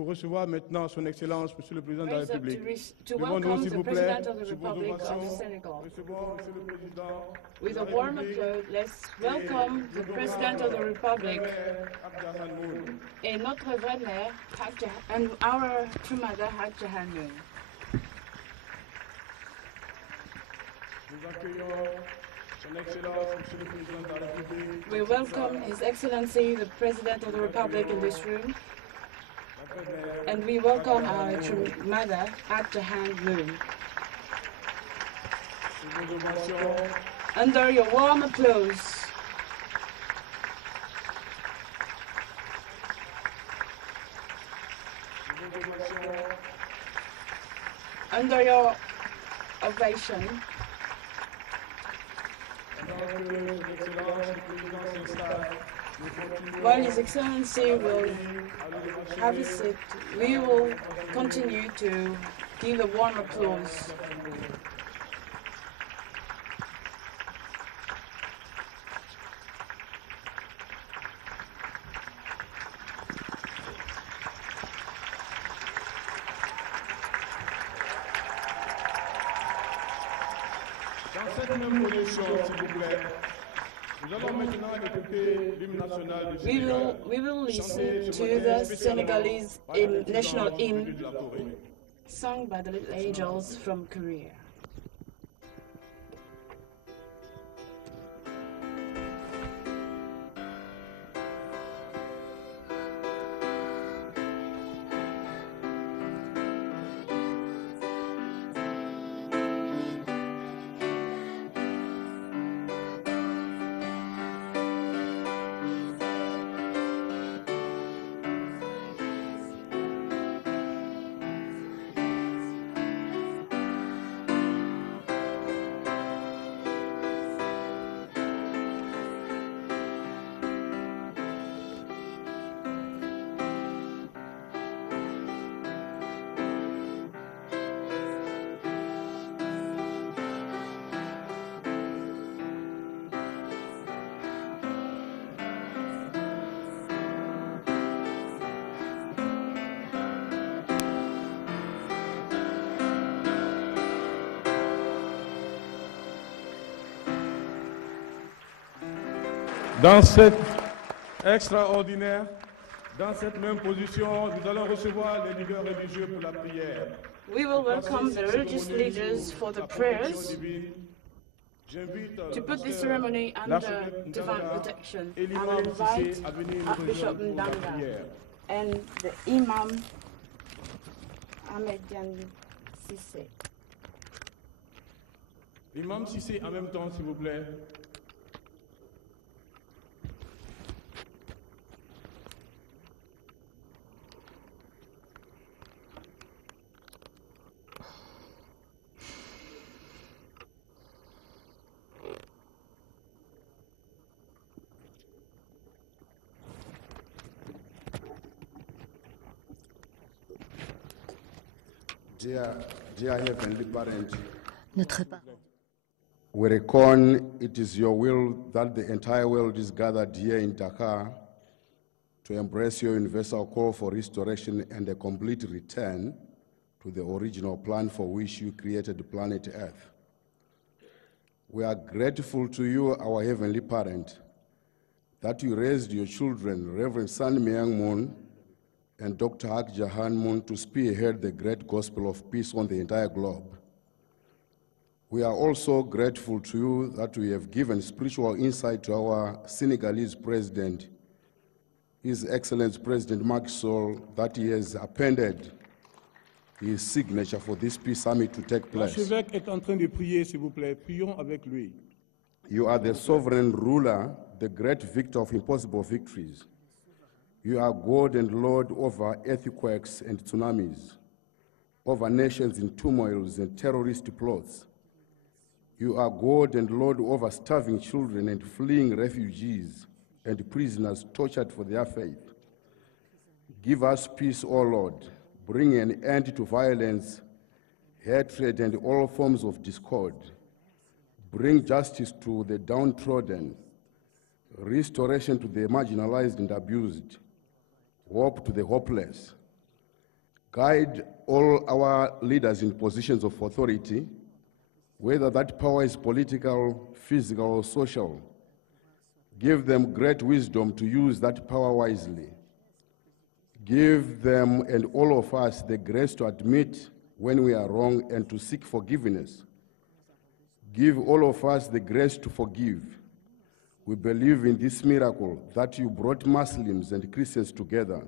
pour recevoir maintenant son Excellence, Monsieur le Président de la République. To welcome the President of the Republic of Senegal. With a warm applause, let's welcome the President of the Republic et notre vrai maire, and our true mother, Haj Jahannoun. We welcome His Excellency, the President of the Republic in this room, and we welcome our true mother, Haj Jahannoun. Under your warm applause, under your ovation, while His Excellency will have a seat, we will continue to give a warm applause. We will listen to the Senegalese national hymn sung by the little angels from Korea. Dans cette extraordinaire, dans cette même position, nous allons recevoir les leaders religieux pour la prière. We will welcome the religious leaders for the prayers. To put this ceremony under divine protection, I will invite Archbishop Ndanga and the Imam Ahmedian Sissé. Imam Sissé en même temps, s'il vous plaît. Dear Heavenly Parent, we reckon it is your will that the entire world is gathered here in Dakar to embrace your universal call for restoration and a complete return to the original plan for which you created the planet Earth. We are grateful to you, our Heavenly Parent, that you raised your children, Reverend San Myang Moon and Dr. Haj Jahannoun, to spearhead the great gospel of peace on the entire globe. We are also grateful to you that we have given spiritual insight to our Senegalese president, His Excellency President Macky Sall, that he has appended his signature for this peace summit to take place. L'archevêque est en train de prier, s'il vous plaît. Prions avec lui. You are the sovereign ruler, the great victor of impossible victories. You are God and Lord over earthquakes and tsunamis, over nations in turmoils and terrorist plots. You are God and Lord over starving children and fleeing refugees and prisoners tortured for their faith. Give us peace, O Lord. Bring an end to violence, hatred, and all forms of discord. Bring justice to the downtrodden, restoration to the marginalized and abused, hope to the hopeless. Guide all our leaders in positions of authority, whether that power is political, physical, or social. Give them great wisdom to use that power wisely. Give them and all of us the grace to admit when we are wrong and to seek forgiveness. Give all of us the grace to forgive. We believe in this miracle that you brought Muslims and Christians together.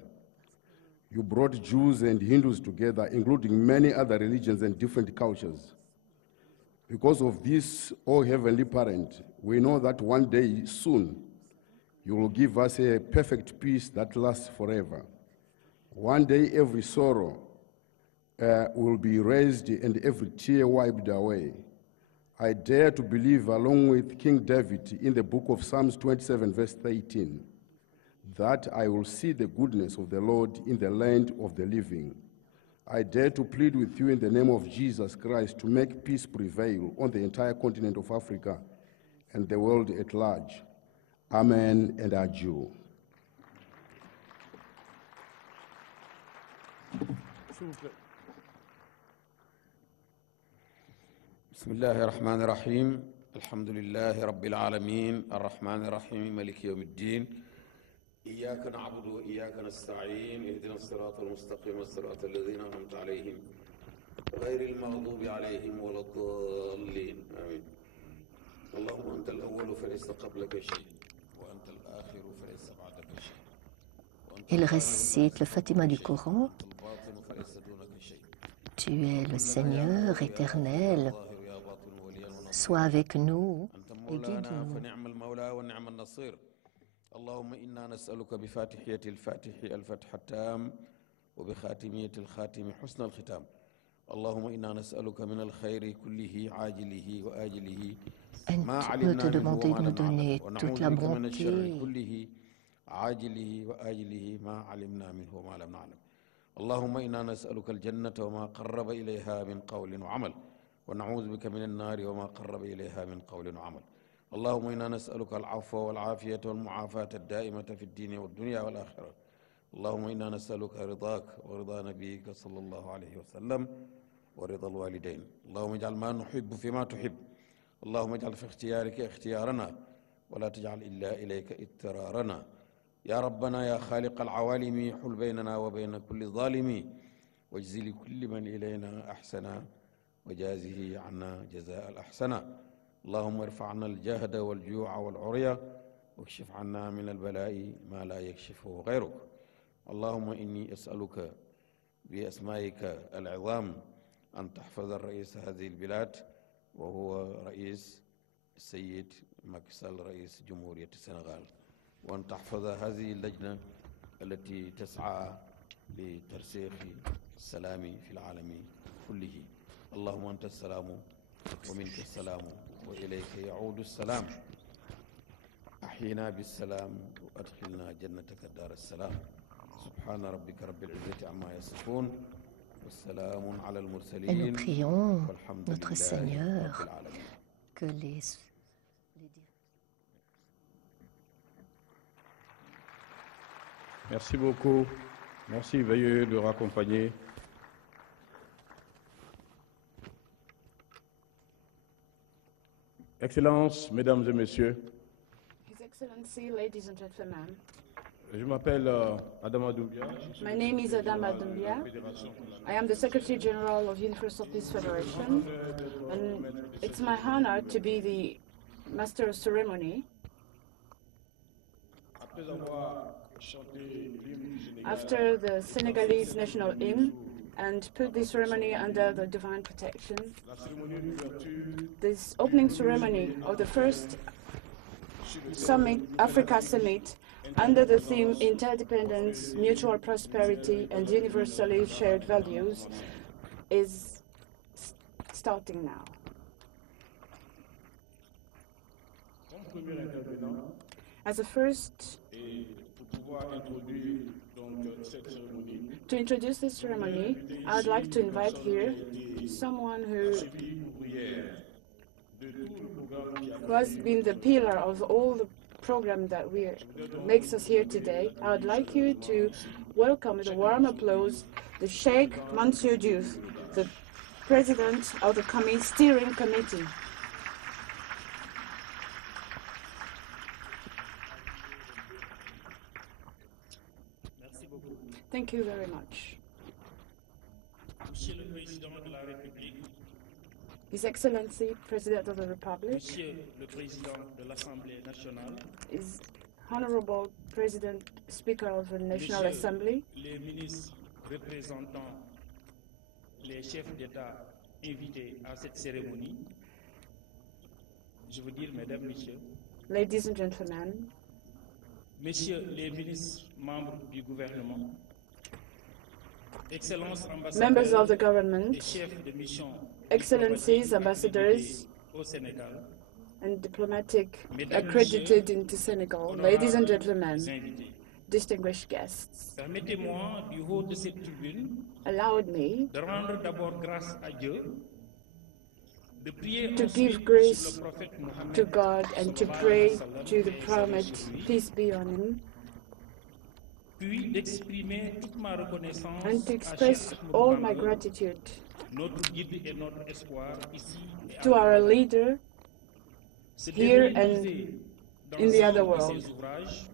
You brought Jews and Hindus together, including many other religions and different cultures. Because of this, O Heavenly Parent, we know that one day soon you will give us a perfect peace that lasts forever. One day every sorrow will be erased and every tear wiped away. I dare to believe, along with King David in the book of Psalms 27, verse 18, that I will see the goodness of the Lord in the land of the living. I dare to plead with you in the name of Jesus Christ to make peace prevail on the entire continent of Africa and the world at large. Amen and adieu. بسم الله الرحمن الرحيم الحمد لله رب العالمين الرحمن الرحيم مالك يوم الدين إياك نعبد وإياك نستعين اهدنا الصراط المستقيم الصراط الذين أنعمت عليهم غير المغضوب عليهم ولا الضالين آمين اللهم أنت الأول فليس قبلك شيء وأنت الآخر فليس بعدك شيء. Il récite le Fatima du Coran. Tu es le Seigneur éternel. Sois avec nous et guide-nous. اللهم إنا نسألك بفاتحية الفاتح الفتح التام وبخاتمية الخاتم حسن الختام. اللهم إنا نسألك من الخير كله عاجله وآجله ما علمنا منه وما لم نعلم ونعوذ بك من الشر كله عاجله وآجله ما علمنا منه وما لم نعلم. اللهم إنا نسألك الجنة وما قرب إليها من قول وعمل ونعوذ بك من النار وما قرب إليها من قول وعمل. اللهم إنا نسألك العفو والعافية والمعافاة الدائمة في الدين والدنيا والآخرة. اللهم إنا نسألك رضاك ورضا نبيك صلى الله عليه وسلم ورضا الوالدين. اللهم اجعل ما نحب فيما تحب. اللهم اجعل في اختيارك اختيارنا ولا تجعل إلا إليك اضطرارنا. يا ربنا يا خالق العوالم حل بيننا وبين كل ظالم واجزي لكل من إلينا أحسنا وجازه عنا جزاء الأحسن. اللهم ارفع عنا الجهد والجوع والعري واكشف عنا من البلاء ما لا يكشفه غيرك. اللهم إني أسألك بأسمائك العظام أن تحفظ الرئيس هذه البلاد وهو رئيس السيد ماكي سال رئيس جمهورية السنغال، وأن تحفظ هذه اللجنة التي تسعى لترسيخ السلام في العالم كله. اللهم أنت السلام ومنك السلام وإليك يعود السلام. أحينا بالسلام وأدخلنا جنتك دار السلام. سبحان ربك رب العزة عما يصفون والسلام على المرسلين. Et nous prions notre Seigneur que les Merci beaucoup. Merci, veuillez le raccompagner. Excellences, Mesdames et Messieurs, His Excellency, ladies and gentlemen, je m'appelle Adama Doumbia. my name is Adama Doumbia. I am the Secretary General of Universal Peace Federation, and it's my honor to be the Master of Ceremony. After the Senegalese national hymn and put the ceremony under the divine protection, this opening ceremony of the first summit, Africa Summit, under the theme Interdependence, Mutual Prosperity and Universally Shared Values, is starting now. As a first, to introduce this ceremony, I would like to invite here someone who has been the pillar of all the program that makes us here today. I would like you to welcome with a warm applause the Sheikh Mansour Diouf, the President of the Steering Committee. Thank you very much. Monsieur le Président de la République, His Excellency, President of the Republic, Monsieur le Président de l'Assemblée nationale, His Honorable President, Speaker of the National Assembly, les ministres représentant les chefs d'État invités à cette cérémonie, je veux dire mesdames, messieurs, ladies and gentlemen, messieurs les ministres membres du gouvernement, Excellences members of the ambassadeurs et government, chefs de mission Excellencies, ambassadors, au Sénégal, and diplomatic Mesdames, accredited Messieurs, into Senegal, honorables ladies and gentlemen, invités. distinguished guests, Permettez-moi, du haut de cette tribune, allowed me de rendre d'abord grâce à Dieu, de prier to ensuite give grace sur le prophète Mohammed, to God and to sallallahu pray alayhi wa sallam, to the et Prophet, salut sur lui, peace be on him, puis d'exprimer toute ma reconnaissance and to à express Cheikh all Ahmadou my Bamba, gratitude notre guide et notre espoir ici et to our ailleurs. leader Ce here dernier and disait dans in the un other de world. ses ouvrages,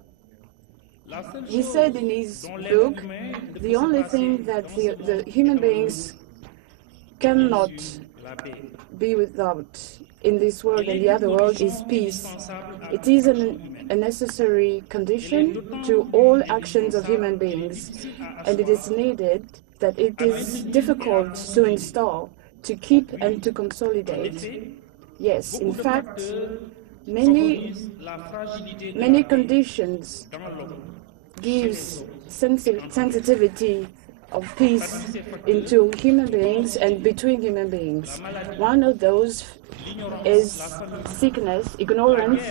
la seule He chose said in his dont l'être book, humain ne the peut se only passer thing that dans ce the monde human est beings bien cannot sûr la paix. be without in this world Elle and est the other une world is condition peace. indispensable à It toute is action humaine. a necessary condition to all actions of human beings, and it is needed that it is difficult to install, to keep and to En consolidate. effet, Yes, in beaucoup de fact, facteurs many favorisent la fragilité de many la paix conditions dans l'homme. gives sensitivity of peace into human beings and between human beings. One of those is sickness, ignorance,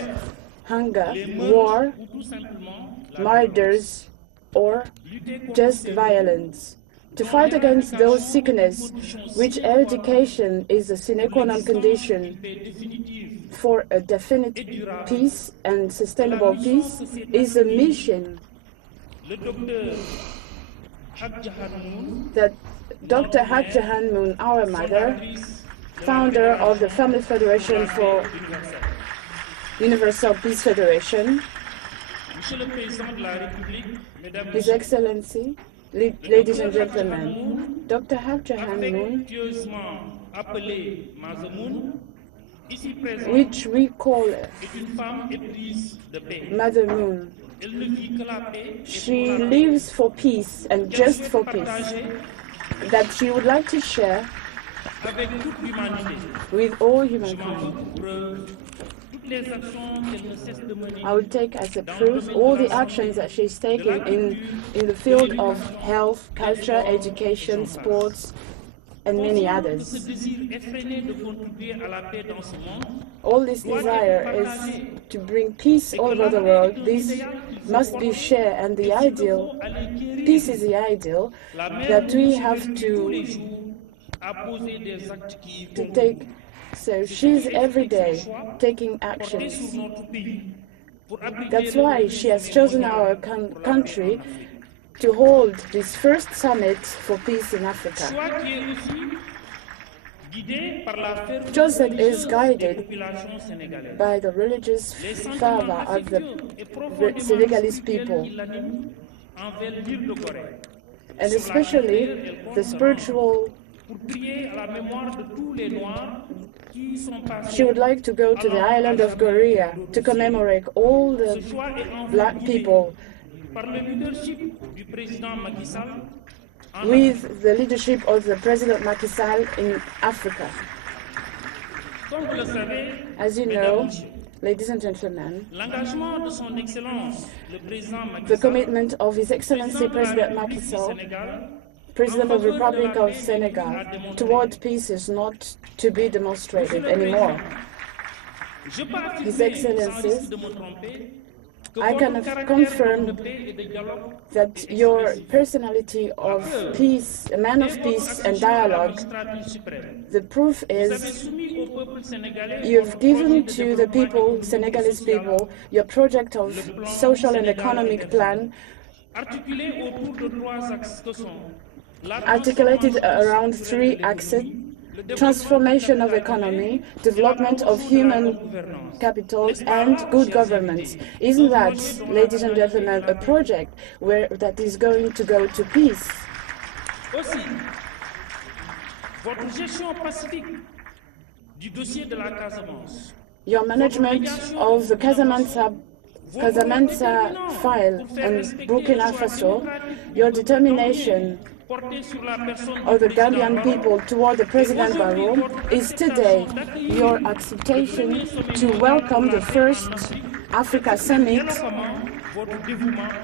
hunger, war, Ou tout simplement la murders, or lutter contre just ces violence. To fight against those sickness, which education is a sine qua non condition paix définitive. for a definite peace and sustainable peace, is a mission Le docteur Hadja Hanoun, that Dr. Hadja Moon, our mother, founder of the Family Federation for Universal Peace Federation, Monsieur le Président de la République, Mesdames, His Messieurs, Excellency, ladies and gentlemen, Dr. Hadja Moon, affectueusement appelée Mazamoun, ici présente, which we call est une femme éprise de paix. Mother Moon. Elle ne vit que la paix et She pour la paix. lives for peace and just for peace, Partager that she would like to share avec toute l'humanité. with all Je m'en veux humankind. pour preuve toutes les actions qu'elle ne cesse de mener I would take as a proof all the actions that she's taking in the field of health, culture, education, sports, and many que ce others. désir effréné de contribuer à la paix dans ce monde All this desire is to bring peace all over the world. This must be shared, and the ideal, peace is the ideal that we have tous les jours à poser des actes qui to vont take. So she's every day taking porter sur actions. notre pays pour abriter That's le why she has chosen our country to hold this first summit for peace in Africa. choix qui est aussi guidé par la ferveur Choice that is religieuse des guided populations sénégalaises. by the religious Les sentiments fervor of affectueux et the profondément Senegalese spirituels people, qui l'animent envers l'île de Gorée. and especially the spiritual. Pour prier à la mémoire de tous les Noirs qui sont passés. She would like to go to the island of Gorea to commemorate all the Ce choix est enfin black guidé people par le leadership du président Macky Sall en with the leadership of the President Macky Sall in Africa. Comme vous le savez, As you mesdames, know, messieurs, ladies and gentlemen, l'engagement de son Excellence, le président Macky the Sall, commitment of His Excellency President Macky Sall, President of the Republic of Senegal, toward peace is not to be demonstrated anymore. je peux affirmer, His sans Excellencies, risque de me tromper, que I votre can caractère confirm de paix et de dialogue that your personality of peace, a man of peace and dialogue, the proof is soumis au peuple sénégalais you've given to the people, Senegalese people, your project of social and economic plan articulé autour de trois axes que sont articulated around three axes: transformation of economy, development of human capital, and good governance. Isn't that, ladies and gentlemen, a project that is going to go to peace? Aussi, votre gestion pacifique du dossier de la Casamance, your management of the Casamance file and Burkina Faso, your determination of the Gambian people toward the President Barrow is today your acceptation to welcome the first Africa Summit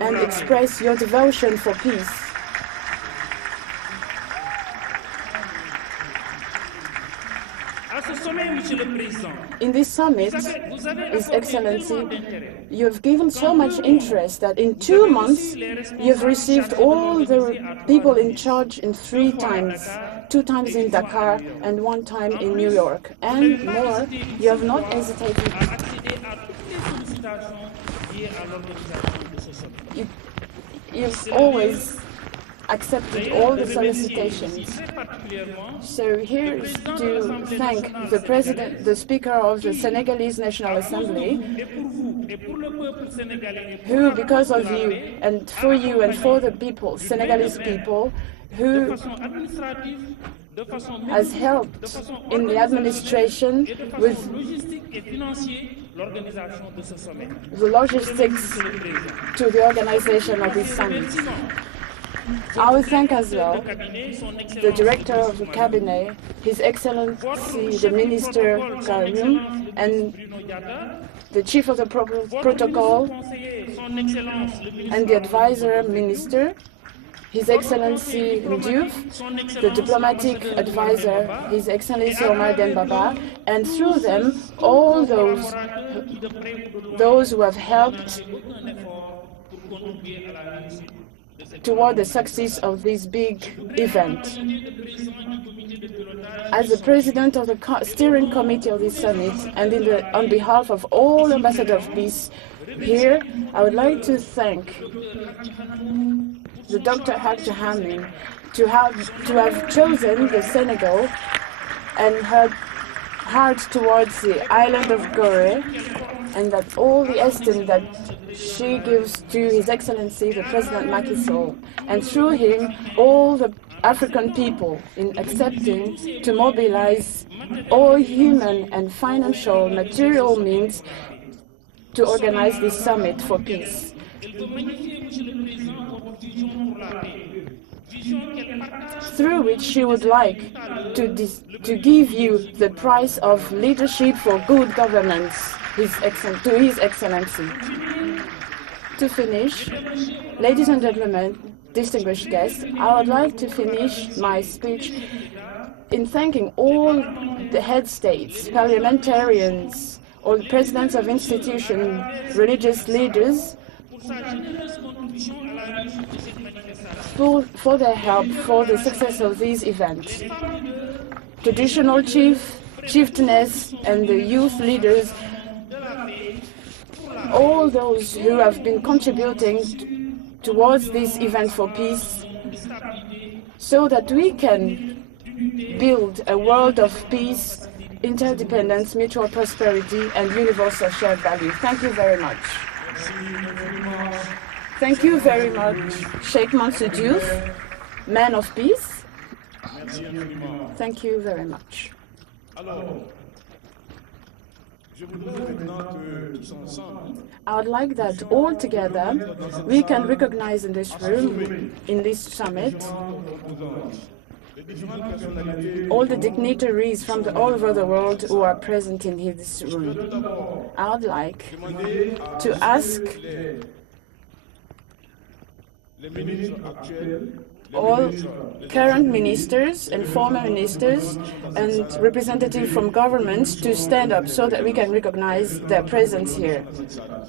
and express your devotion for peace. In this summit, His Excellency, you have given so much interest that in 2 months you have received all the people in charge in 3 times, 2 times in Dakar and 1 time in New York. And more, you have not hesitated. You've always accepted all the solicitations. So here is to thank the President, the Speaker of the Senegalese National Assembly, who, because of you and for the people, Senegalese people, who has helped in the administration with the logistics to the organization of this summit. I will thank as well the Director of the Cabinet, His Excellency the Minister Karim, and the Chief of the Protocol, and the Advisor Minister, His Excellency Ndiouf, the Diplomatic Advisor, His Excellency Omar Dembaba, and through them, all those who have helped toward the success of this big event. As the President of the Steering Committee of this summit, and on behalf of all ambassadors of peace here, I would like to thank the Dr. Haj Jahamin to have chosen the Senegal and her heart towards the island of Gorée, and that all the esteem that she gives to His Excellency the President Macky Sall, and through him all the African people in accepting to mobilize all human and financial material means to organize this summit for peace. Through which she would like to give you the prize of leadership for good governance to His Excellency. To finish, ladies and gentlemen, distinguished guests, I would like to finish my speech in thanking all the head states, parliamentarians, all the presidents of institutions, religious leaders, for their help for the success of these events. Traditional chieftains and the youth leaders, all those who have been contributing towards this event for peace, so that we can build a world of peace, interdependence, mutual prosperity, and universal shared value. Thank you very much. Thank you very much, Sheikh Mansour Diouf, man of peace. Thank you very much. I would like that all together we can recognize in this room, in this summit, all the dignitaries from all over the world who are present in this room. I would like to ask all current ministers and former ministers and representatives from governments to stand up so that we can recognize their presence here.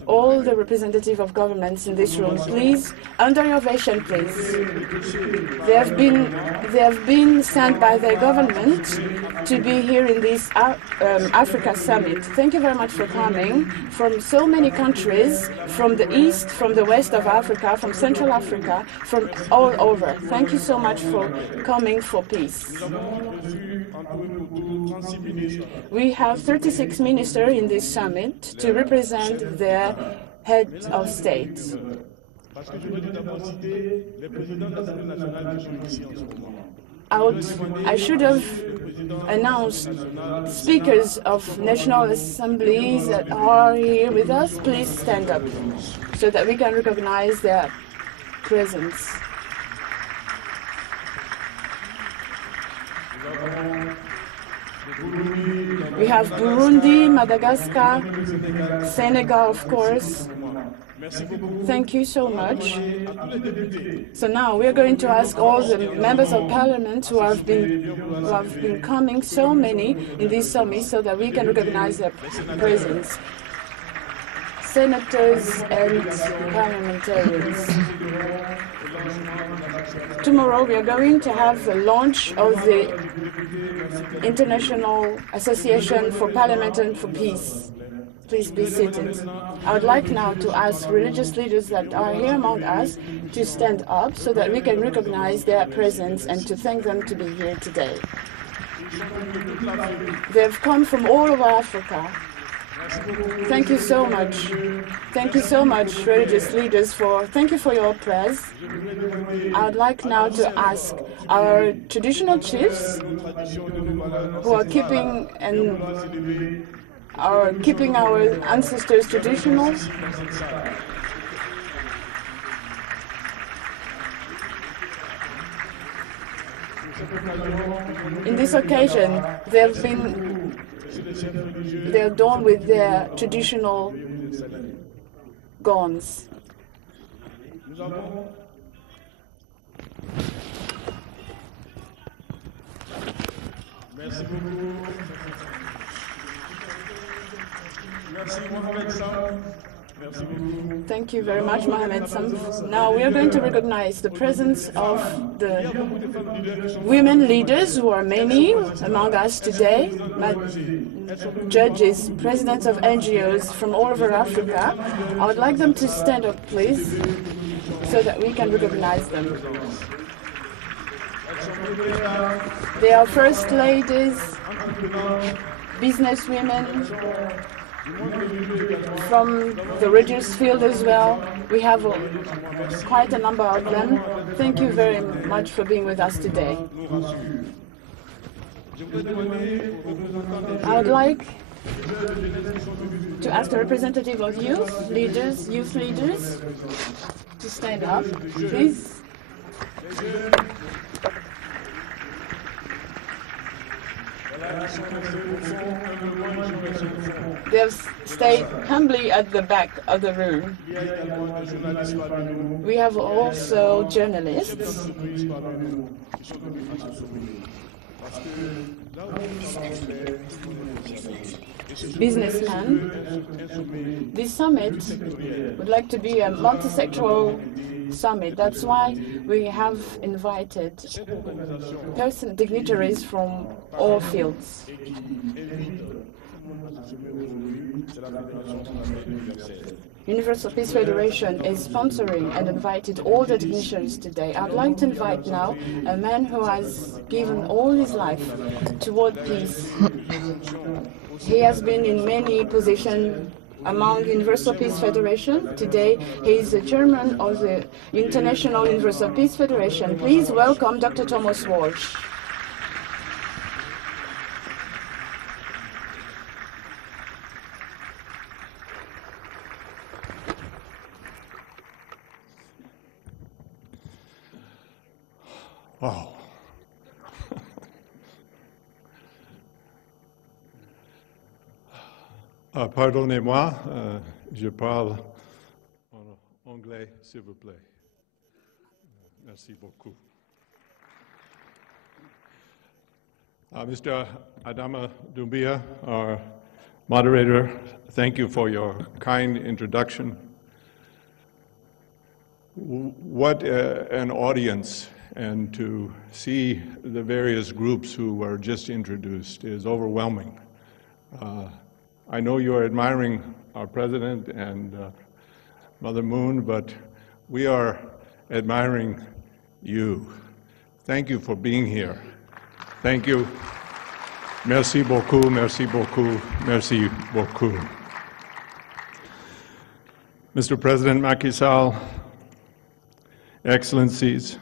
All the representatives of governments in this room, please, under your ovation, please. They have been sent by their government to be here in this Africa Summit. Thank you very much for coming from so many countries, from the east, from the west of Africa, from Central Africa, from all over. Thank you so much for coming for peace. We have 36 ministers in this summit to represent their heads of state. I should have announced speakers of national assemblies that are here with us. Please stand up so that we can recognize their presence. We have Burundi, Madagascar, Senegal, of course. Thank you so much. So now we are going to ask all the members of parliament who have been coming, so many in this summit, so that we can recognize their presence. Senators and parliamentarians. Tomorrow we are going to have the launch of the International Association for Parliament and for Peace. Please be seated. I would like now to ask religious leaders that are here among us to stand up so that we can recognize their presence and to thank them to be here today. They've come from all over Africa. Thank you so much. Thank you so much, religious leaders, thank you for your prayers. I would like now to ask our traditional chiefs who are keeping our ancestors' traditionals. In this occasion, they're adorned with their traditional gowns. Thank you very much, Mohamed Samf. Now we are going to recognize the presence of the women leaders, who are many among us today, judges, presidents of NGOs from all over Africa. I would like them to stand up, please, so that we can recognize them. They are first ladies, businesswomen, from the religious field as well. We have quite a number of them. Thank you very much for being with us today. I would like to ask the representative of youth leaders, to stand up, please. They've stayed humbly at the back of the room. We have also journalists, businessmen. This summit would like to be a multi-sectoral summit. That's why we have invited dignitaries from all fields. Universal Peace Federation is sponsoring and invited all the dignitaries today. I'd like to invite now a man who has given all his life toward peace. He has been in many positions among Universal Peace Federation. Today, he is the chairman of the International Universal Peace Federation. Please welcome Dr. Thomas Walsh. Wow. Pardonnez-moi, je parle en anglais, s'il vous plaît. Merci beaucoup. Mr. Adama Doumbia, our moderator, thank you for your kind introduction. What an audience, and to see the various groups who were just introduced is overwhelming. I know you're admiring our president and Mother Moon, but we are admiring you. Thank you for being here. Thank you. Merci beaucoup, merci beaucoup, merci beaucoup. Mr. President Macky Sall, Excellencies,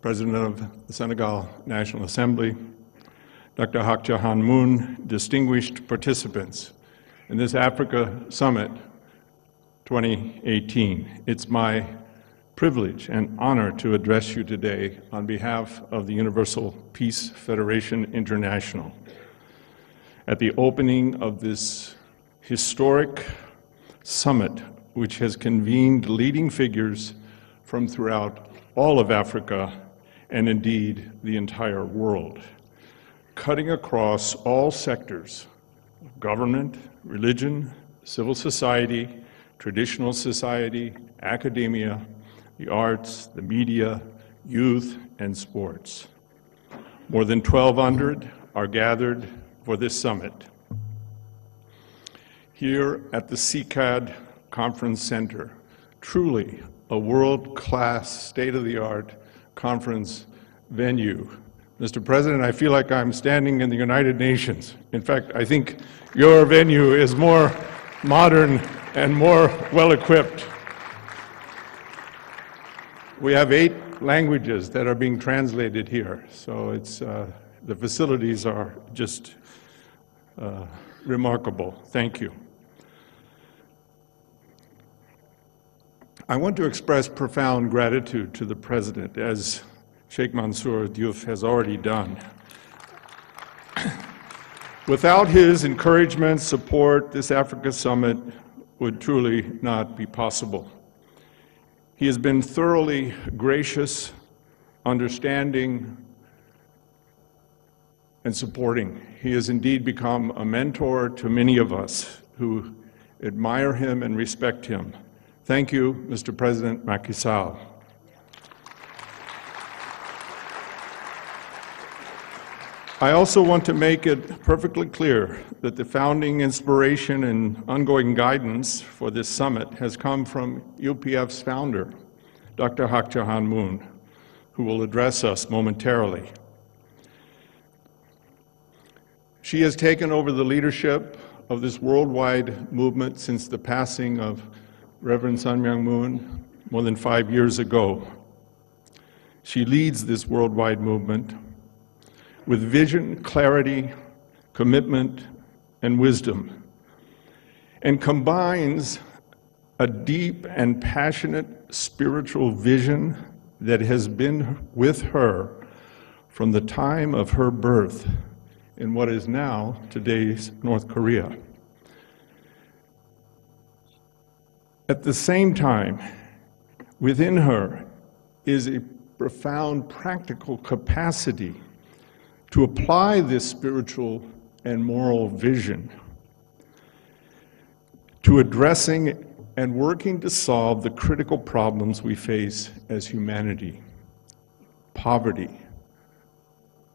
President of the Senegal National Assembly, Dr. Hak Jahan Moon, distinguished participants in this Africa Summit 2018. It's my privilege and honor to address you today on behalf of the Universal Peace Federation International at the opening of this historic summit, which has convened leading figures from throughout all of Africa and indeed the entire world, cutting across all sectors of government, religion, civil society, traditional society, academia, the arts, the media, youth, and sports. More than 1,200 are gathered for this summit. Here at the CICAD Conference Center, truly a world-class, state-of-the-art conference venue. Mr. President, I feel like I'm standing in the United Nations. In fact, I think your venue is more modern and more well-equipped. We have 8 languages that are being translated here, so it's, the facilities are just remarkable. Thank you. I want to express profound gratitude to the President, as Sheikh Mansour Diouf has already done. Without his encouragement, support, this Africa Summit would truly not be possible. He has been thoroughly gracious, understanding, and supporting. He has indeed become a mentor to many of us who admire him and respect him. Thank you, Mr. President Macky Sall. I also want to make it perfectly clear that the founding inspiration and ongoing guidance for this summit has come from UPF's founder, Dr. Hak Jahan Moon, who will address us momentarily. She has taken over the leadership of this worldwide movement since the passing of Reverend Sun Myung Moon more than 5 years ago. She leads this worldwide movement with vision, clarity, commitment, and wisdom, and combines a deep and passionate spiritual vision that has been with her from the time of her birth in what is now today's North Korea. At the same time, within her is a profound practical capacity to apply this spiritual and moral vision to addressing and working to solve the critical problems we face as humanity: poverty,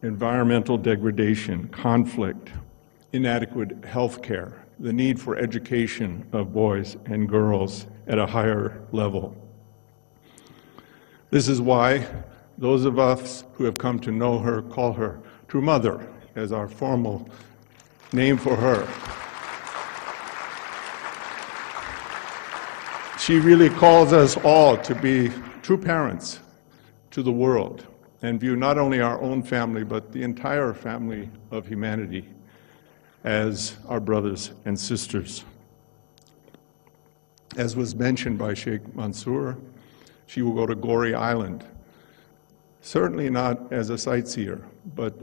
environmental degradation, conflict, inadequate health care, the need for education of boys and girls at a higher level. This is why those of us who have come to know her call her True Mother as our formal name for her. She really calls us all to be true parents to the world and view not only our own family, but the entire family of humanity as our brothers and sisters. As was mentioned by Sheikh Mansour, she will go to Gorée Island, certainly not as a sightseer, but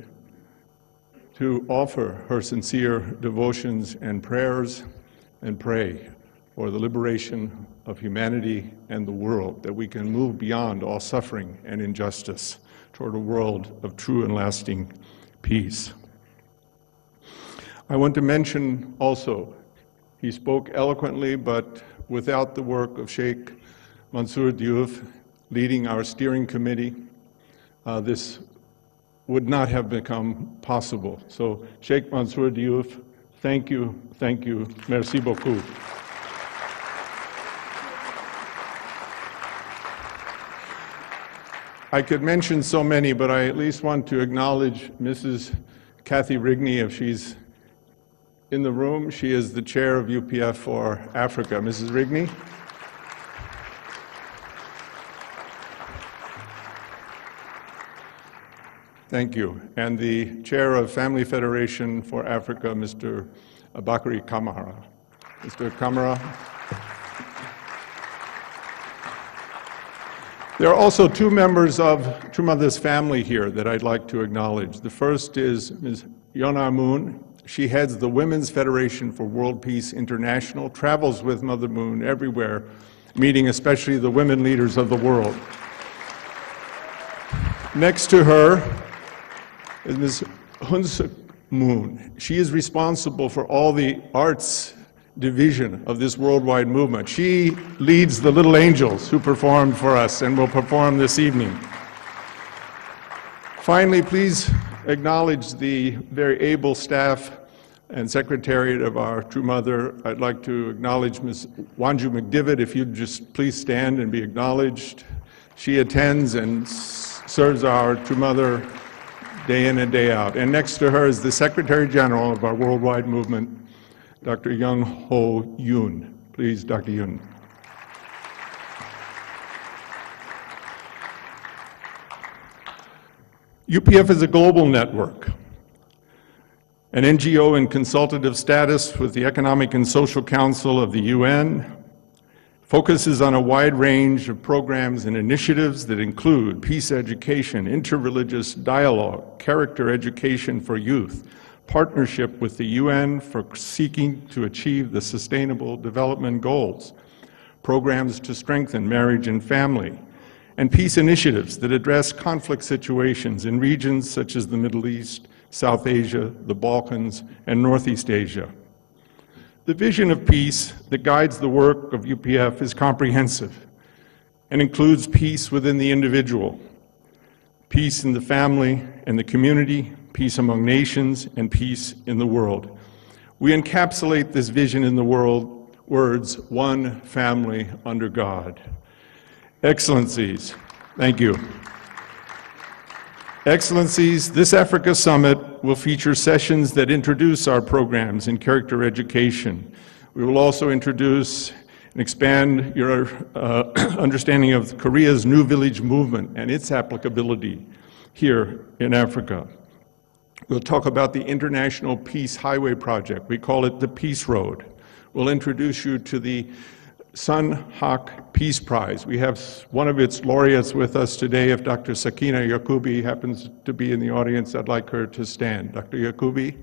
to offer her sincere devotions and prayers and pray for the liberation of humanity and the world, that we can move beyond all suffering and injustice toward a world of true and lasting peace. I want to mention also, he spoke eloquently, but without the work of Sheikh Mansour Diouf leading our steering committee, this would not have become possible. So, Sheikh Mansour Diouf, thank you, merci beaucoup. I could mention so many, but I at least want to acknowledge Mrs. Kathy Rigney, if she's in the room. She is the chair of UPF for Africa. Mrs. Rigney. Thank you. And the chair of Family Federation for Africa, Mr. Bakary Kamara. Mr. Kamara. There are also two members of True Mother's family here that I'd like to acknowledge. The first is Ms. Yona Moon. She heads the Women's Federation for World Peace International, travels with Mother Moon everywhere, meeting especially the women leaders of the world. Next to her is Ms. Hunsuk Moon. She is responsible for all the arts division of this worldwide movement. She leads the Little Angels who performed for us and will perform this evening. Finally, please acknowledge the very able staff and secretariat of our True Mother. I'd like to acknowledge Ms. Wanju McDivitt, if you'd just please stand and be acknowledged. She attends and serves our True Mother day in and day out. And next to her is the Secretary General of our worldwide movement, Dr. Young Ho Yoon. Please, Dr. Yoon. UPF is a global network, an NGO in consultative status with the Economic and Social Council of the UN, focuses on a wide range of programs and initiatives that include peace education, interreligious dialogue, character education for youth, partnership with the UN for seeking to achieve the Sustainable Development Goals, programs to strengthen marriage and family, and peace initiatives that address conflict situations in regions such as the Middle East, South Asia, the Balkans, and Northeast Asia. The vision of peace that guides the work of UPF is comprehensive and includes peace within the individual, peace in the family and the community, peace among nations, and peace in the world. We encapsulate this vision in the words, one family under God. Excellencies, thank you. Excellencies, this Africa Summit will feature sessions that introduce our programs in character education. We will also introduce and expand your understanding of Korea's New Village movement and its applicability here in Africa. We'll talk about the International Peace Highway Project. We call it the Peace Road. We'll introduce you to the Sun Hak Peace Prize. We have one of its laureates with us today. If Dr. Sakina Yakubi happens to be in the audience, I'd like her to stand. Dr. Yakubi?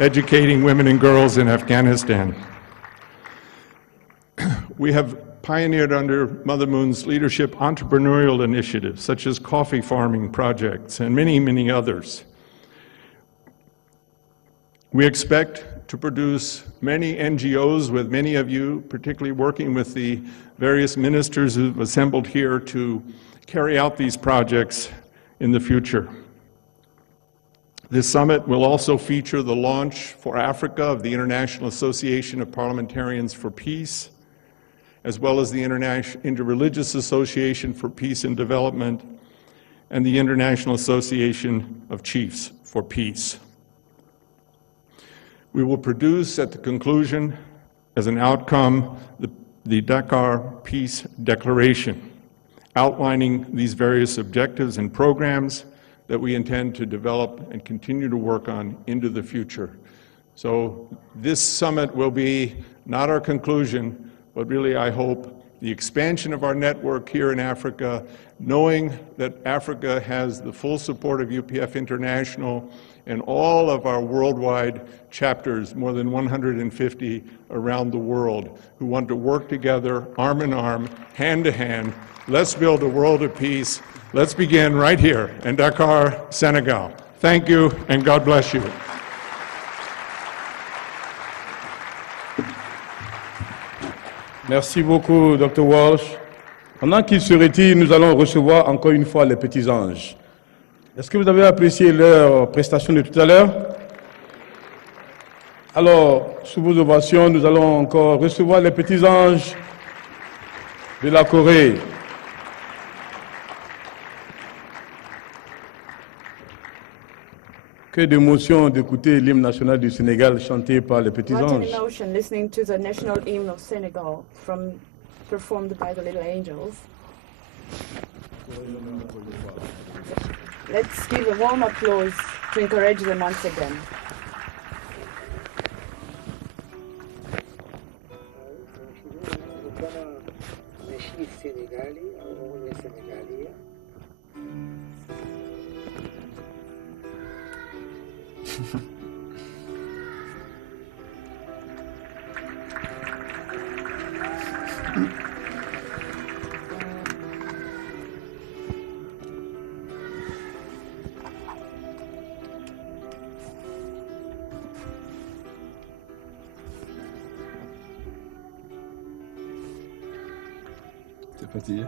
Educating women and girls in Afghanistan. We have pioneered under Mother Moon's leadership entrepreneurial initiatives such as coffee farming projects and many, many others. We expect to produce many NGOs with many of you, particularly working with the various ministers who've assembled here to carry out these projects in the future. This summit will also feature the launch for Africa of the International Association of Parliamentarians for Peace, as well as the Interreligious Association for Peace and Development, and the International Association of Chiefs for Peace. We will produce at the conclusion, as an outcome, the Dakar Peace Declaration, outlining these various objectives and programs that we intend to develop and continue to work on into the future. So this summit will be not our conclusion, but really, I hope, the expansion of our network here in Africa, knowing that Africa has the full support of UPF International and all of our worldwide chapters, more than 150 around the world, who want to work together, arm in arm, hand to hand. Let's build a world of peace. Let's begin right here in Dakar, Senegal. Thank you, and God bless you. Merci beaucoup, Dr. Walsh. Pendant qu'ils se retirent, nous allons recevoir encore une fois les petits anges. Est-ce que vous avez apprécié leur prestation de tout à l'heure? Alors, sous vos ovations, nous allons encore recevoir les petits anges de la Corée. Que d'émotion d'écouter l'hymne national du Sénégal chanté par les petits What an anges. emotion listening to the national hymn of Senegal performed by the little angels. Let's give a warm applause to encourage them once again. T'es fatigué?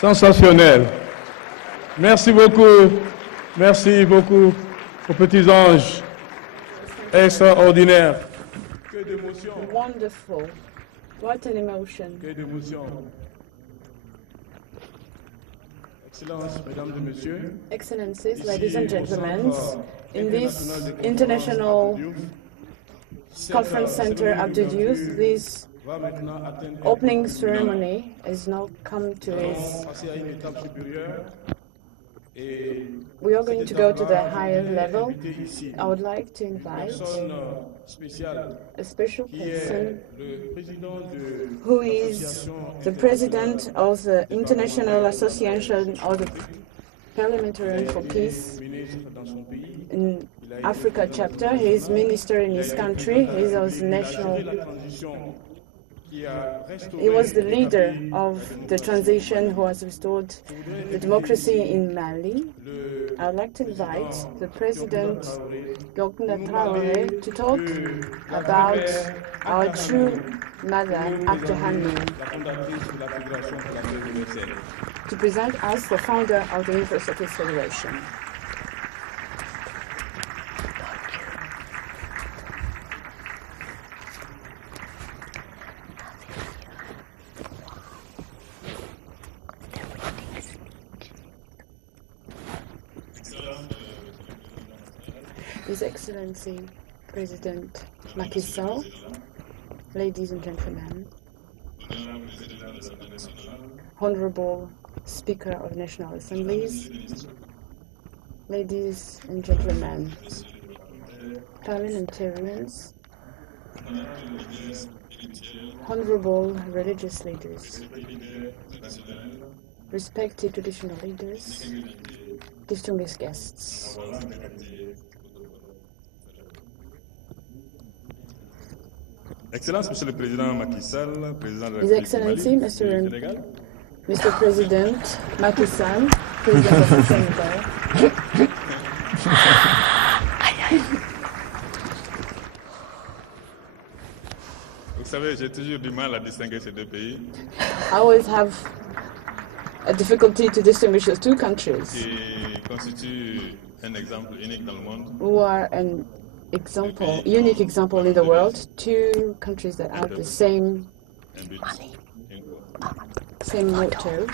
Sensationnel. Merci beaucoup aux petits anges. Extraordinaire. Que d'émotion. Wonderful. What an emotion. Que d'émotion. Excellences, mesdames et messieurs. Excellencies, ladies and gentlemen, in this International Conference Center Abdou Diouf, this opening ceremony has now come to its... We are going to go to the higher level. I would like to invite a special person who is the president of the International Association of the Parliamentarians for Peace in Africa chapter. He is minister in his country. He is of national. He was the leader of the transition who has restored the democracy in Mali. I would like to invite the President Gokna Traoré to talk about our true mother, Abderrahmane, to present us the founder of the Universal Peace Federation. His Excellency President Macky Sall, ladies and gentlemen, Honorable Speaker of National Assemblies, ladies and gentlemen, parliamentarians, honorable religious leaders, respected traditional leaders, distinguished guests. Excellence, Monsieur le Président Macky Sall, Président de la His République Excellency, du Sénégal. Mr. President Macky Sall, President of the Senegal. Vous savez, j'ai toujours du mal à distinguer ces deux pays. I always have a difficulty to distinguish those two countries Qui constituent un exemple unique dans le monde. who are an example, unique example in the world, two countries that have the same motto.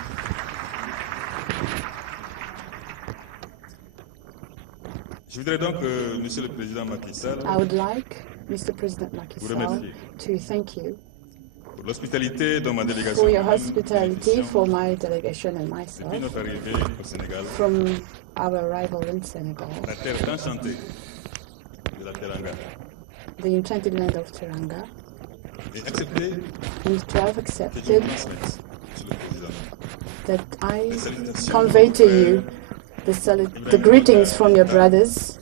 Je voudrais donc, Monsieur le Président Macky Sall, I would like Mr. President Macky Sall to thank you pour l'hospitalité dont ma délégation for your hospitality for my delegation and myself depuis notre arrivée au Sénégal, from our arrival in Senegal, la terre enchantée de la Teranga, the enchanted land of Teranga, et accepté and to have que je accepted vous transmette, Monsieur le Président, that I les salutations convey to you the greetings from your brothers,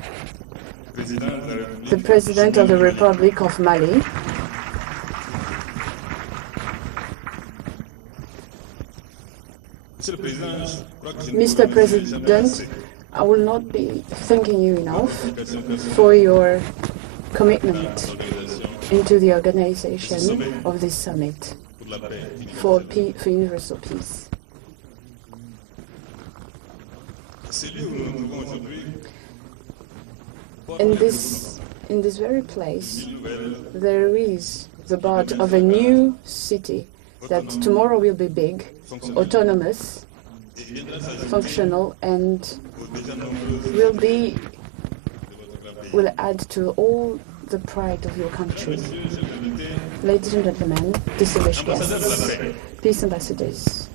Président de la République, the President of the Republic of Mali, Monsieur le Président, je crois que je ne Mr. pourrai jamais President. assez I will not be thanking you enough l'occasion personnelle for your à commitment l'organisation into the organization of this summit pour la paix for universelle. for universal peace. C'est lieu où nous nous trouvons aujourd'hui. In this very place, there is the birth of a new city that tomorrow will be big, autonomous, functional, and will add to all the pride of your country. Ladies and gentlemen, distinguished guests, peace ambassadors,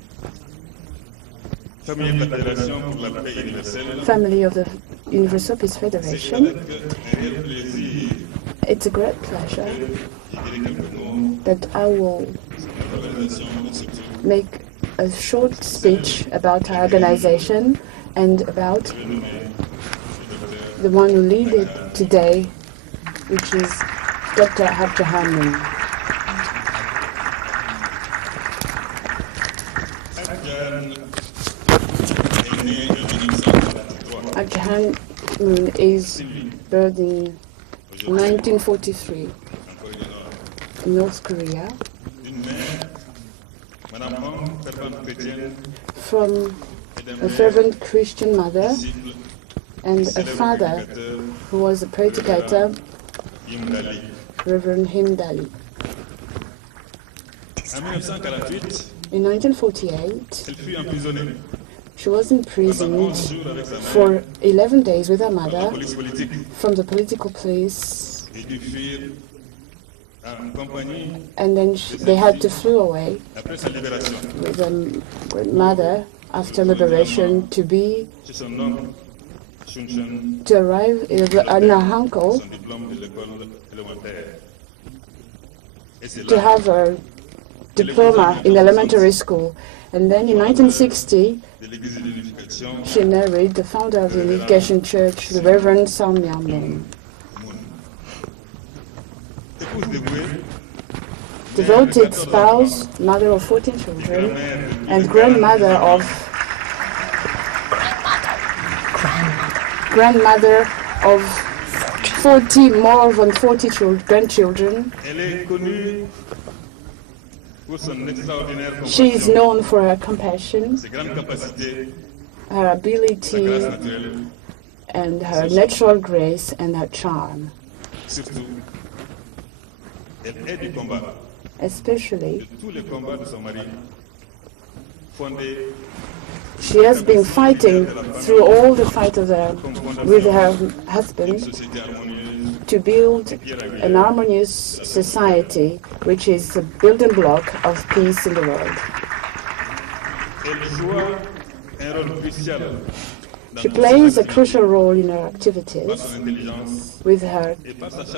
Famille de la Fédération pour la paix universelle, family of the Universal Peace Federation, un réel plaisir it's a great pleasure d'y dire quelques mots that I will sur notre organisation et surtout make a short speech about our organization and about the one who lead it today, which is Dr. Abderrahmane. Abderrahmane is born in 1943 in North Korea, d'une mère from a fervent Christian mother and a father who was a predicator, Reverend Himdali. In 1948, she was imprisoned for 11 days with her mother from the political place, and then they had to flew away with her grandmother after liberation to arrive in her uncle to have a diploma in elementary school. And then in 1960, she married the founder of the Unification Church, the Reverend Samya Moon. Devoted spouse, mother of 14 children, and grandmother of more than 40 grandchildren. She is known for her compassion, her ability, and her natural grace and her charm. Especially, she has been fighting through all the fight with her husband to build an harmonious society, which is the building block of peace in the world. She plays a crucial role in her activities with her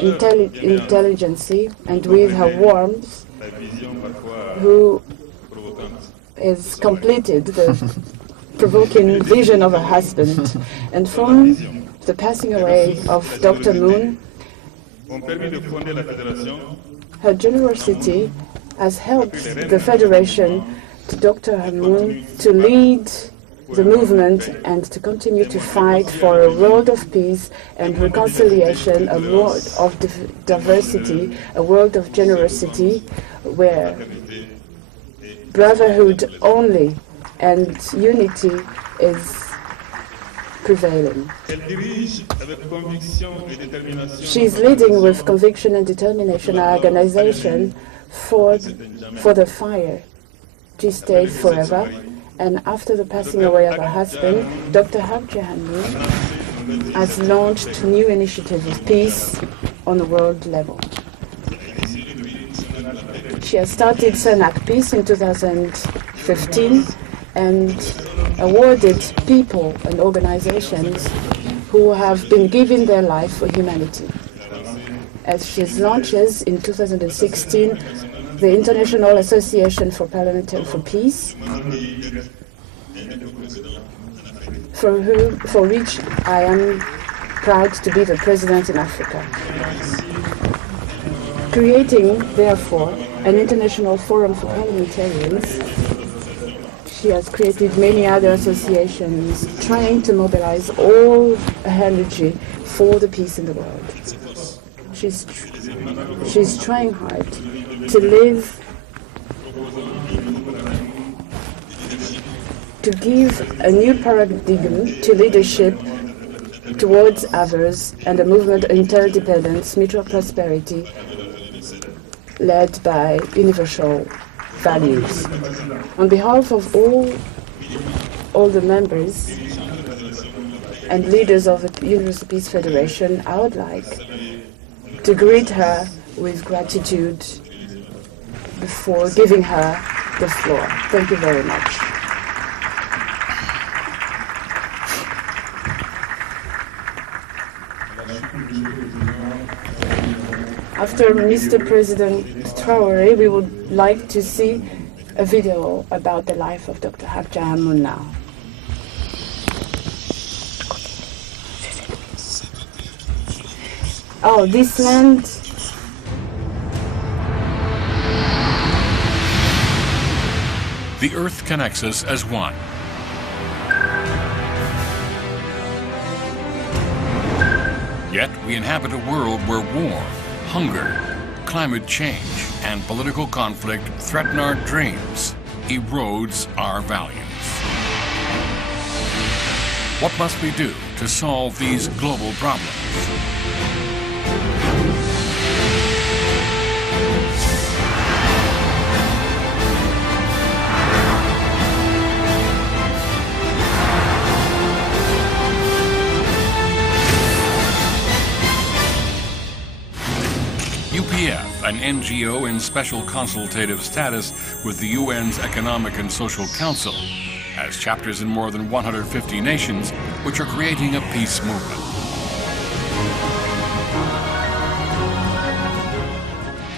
intelligence and with her warmth, who has completed the provoking vision of her husband. And from the passing away of Dr. Moon, her generosity has helped the Federation to Dr. Moon to lead the movement and to continue to fight for a world of peace and reconciliation, a world of diversity, a world of generosity, where brotherhood only and unity is prevailing. She is leading with conviction and determination our organization for the fire to stay forever. And after the passing away of her husband, Dr. Habjahan has launched new initiatives of peace on a world level. She has started Senak Peace in 2015 and awarded people and organizations who have been giving their life for humanity. As she launches in 2016 the International Association for Parliamentary for Peace, for which I am proud to be the president in Africa. Creating, therefore, an international forum for parliamentarians, she has created many other associations trying to mobilize all her energy for the peace in the world. She's trying hard to live, to give a new paradigm to leadership towards others and a movement of interdependence, mutual prosperity, led by universal values. On behalf of all the members and leaders of the Universal Peace Federation, I would like to greet her with gratitude before giving her the floor. Thank you very much. After Mr. President Traoré, we would like to see a video about the life of Dr. Habjahan Moon now. Oh, this land. The earth connects us as one. Yet we inhabit a world where war, hunger, climate change, and political conflict threaten our dreams. erodes our values. What must we do to solve these global problems? UPF, an NGO in special consultative status with the UN's Economic and Social Council, has chapters in more than 150 nations, which are creating a peace movement.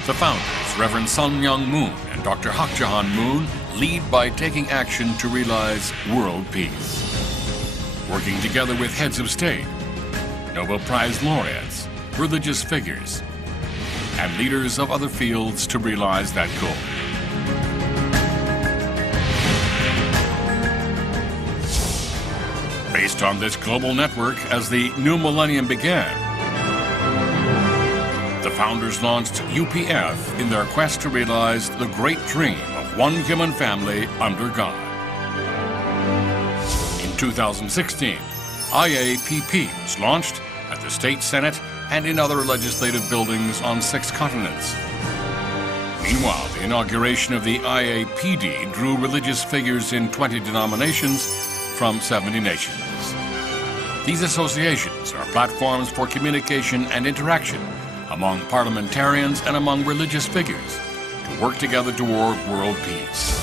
The founders, Reverend Sun Myung Moon and Dr. Hak Jahan Moon, lead by taking action to realize world peace. Working together with heads of state, Nobel Prize laureates, religious figures, and leaders of other fields to realize that goal. Based on this global network, as the new millennium began, the founders launched UPF in their quest to realize the great dream of one human family under God. In 2016, IAPP was launched at the State Senate and in other legislative buildings on 6 continents. Meanwhile, the inauguration of the IAPD drew religious figures in 20 denominations from 70 nations. These associations are platforms for communication and interaction among parliamentarians and among religious figures to work together toward world peace.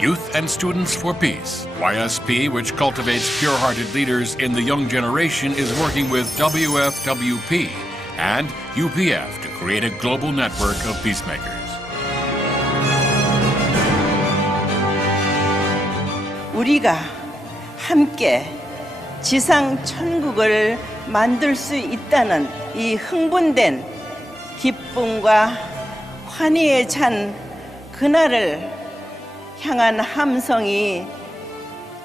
Youth and Students for Peace, YSP, which cultivates pure-hearted leaders in the young generation, is working with WFWP and UPF to create a global network of peacemakers. 우리가 함께 지상 천국을 만들 수 있다는 이 흥분된 기쁨과 환희에 찬 그날을 향한 함성이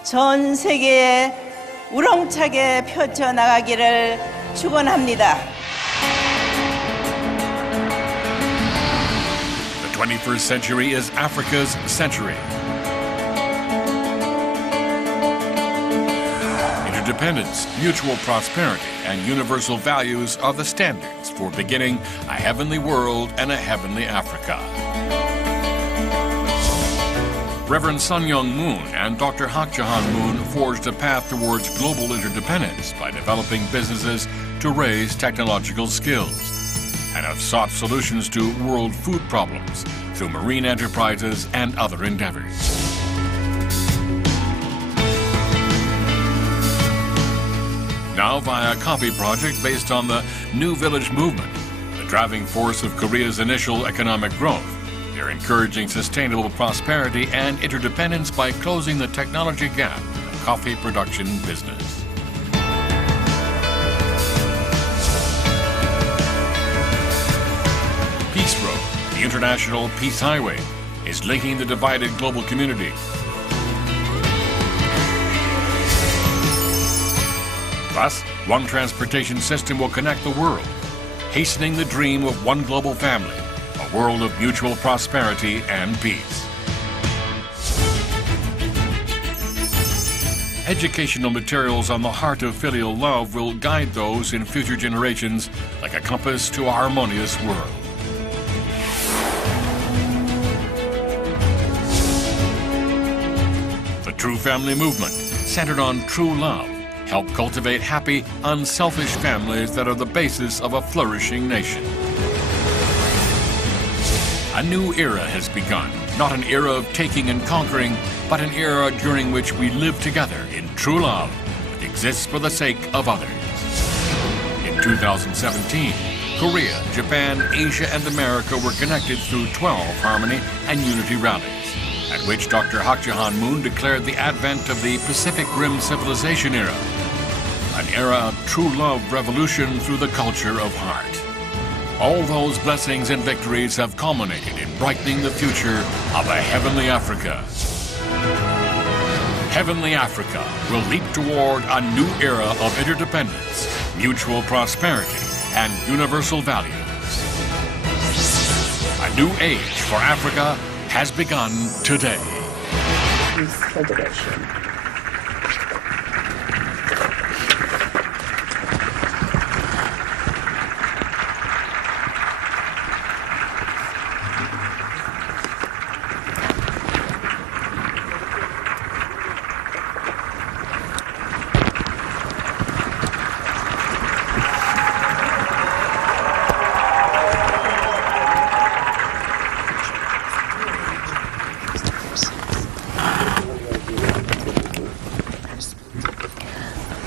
전 세계에 우렁차게 펼쳐나가기를 축원합니다. The 21st century is Africa's century. Interdependence, mutual prosperity, and universal values are the standards for beginning a heavenly world and a heavenly Africa. Reverend Sun Myung Moon and Dr. Hak Jahan Moon forged a path towards global interdependence by developing businesses to raise technological skills, and have sought solutions to world food problems through marine enterprises and other endeavors. Now via a coffee project based on the New Village movement, the driving force of Korea's initial economic growth, they're encouraging sustainable prosperity and interdependence by closing the technology gap in the coffee production business. Peace Road, the international peace highway, is linking the divided global community. Thus, one transportation system will connect the world, hastening the dream of one global family, a world of mutual prosperity and peace. Educational materials on the heart of filial love will guide those in future generations like a compass to a harmonious world. The True Family Movement, centered on true love, help cultivate happy, unselfish families that are the basis of a flourishing nation. A new era has begun, not an era of taking and conquering, but an era during which we live together in true love that exists for the sake of others. In 2017, Korea, Japan, Asia, and America were connected through 12 Harmony and Unity rallies, at which Dr. Hak Jahan Moon declared the advent of the Pacific Rim Civilization era, an era of true love revolution through the culture of heart. All those blessings and victories have culminated in brightening the future of a heavenly Africa. Heavenly Africa will leap toward a new era of interdependence, mutual prosperity, and universal values. A new age for Africa has begun today. Federation.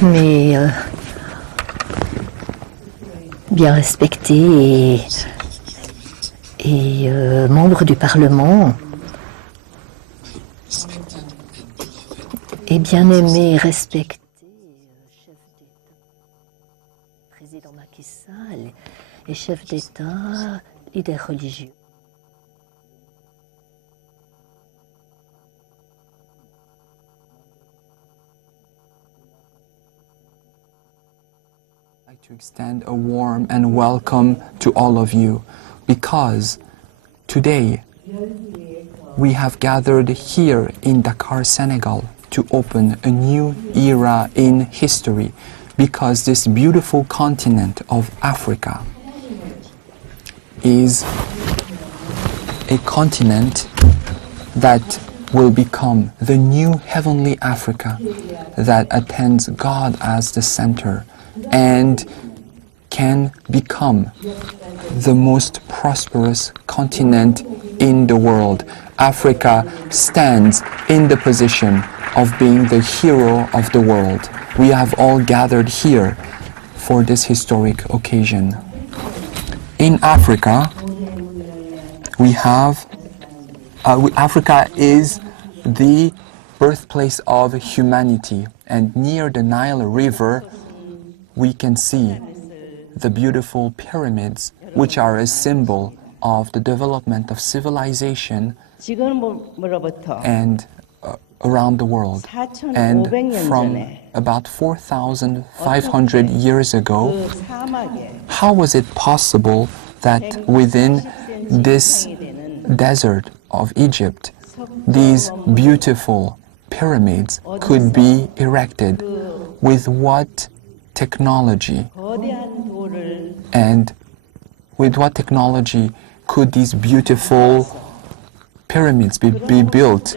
Mais bien respecté et membre du Parlement et bien aimé et respecté chef d'État, président Macky Sall et chef d'État, leader religieux. To extend a warm and welcome to all of you, because today we have gathered here in Dakar, Senegal, to open a new era in history, because this beautiful continent of Africa is a continent that will become the new heavenly Africa that attends God as the center and can become the most prosperous continent in the world. Africa stands in the position of being the hero of the world. We have all gathered here for this historic occasion. In Africa, Africa is the birthplace of humanity, and near the Nile River we can see the beautiful pyramids, which are a symbol of the development of civilization and around the world. And from about 4,500 years ago, how was it possible that within this desert of Egypt, these beautiful pyramids could be erected? With what technology? And with what technology could these beautiful pyramids be built?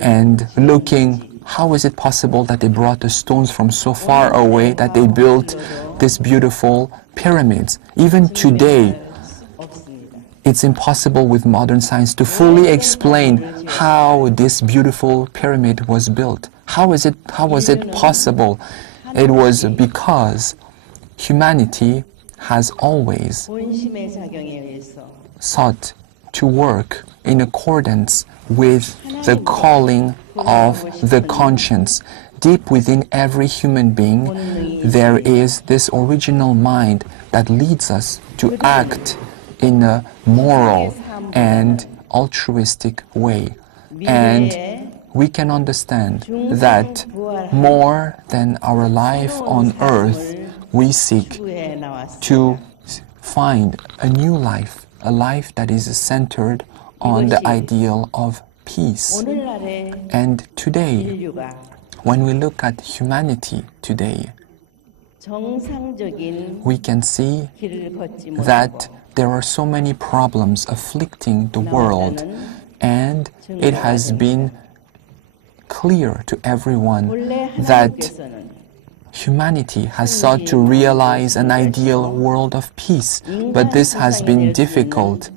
And looking, how is it possible that they brought the stones from so far away that they built these beautiful pyramids? Even today, it's impossible with modern science to fully explain how this beautiful pyramid was built. How was it possible? It was because humanity has always sought to work in accordance with the calling of the conscience. Deep within every human being, there is this original mind that leads us to act in a moral and altruistic way. And we can understand that more than our life on earth, we seek to find a new life, a life that is centered on the ideal of peace. And today, when we look at humanity today, we can see that there are so many problems afflicting the world, and it has been clear to everyone that humanity has sought to realize an ideal world of peace, but this has been difficult.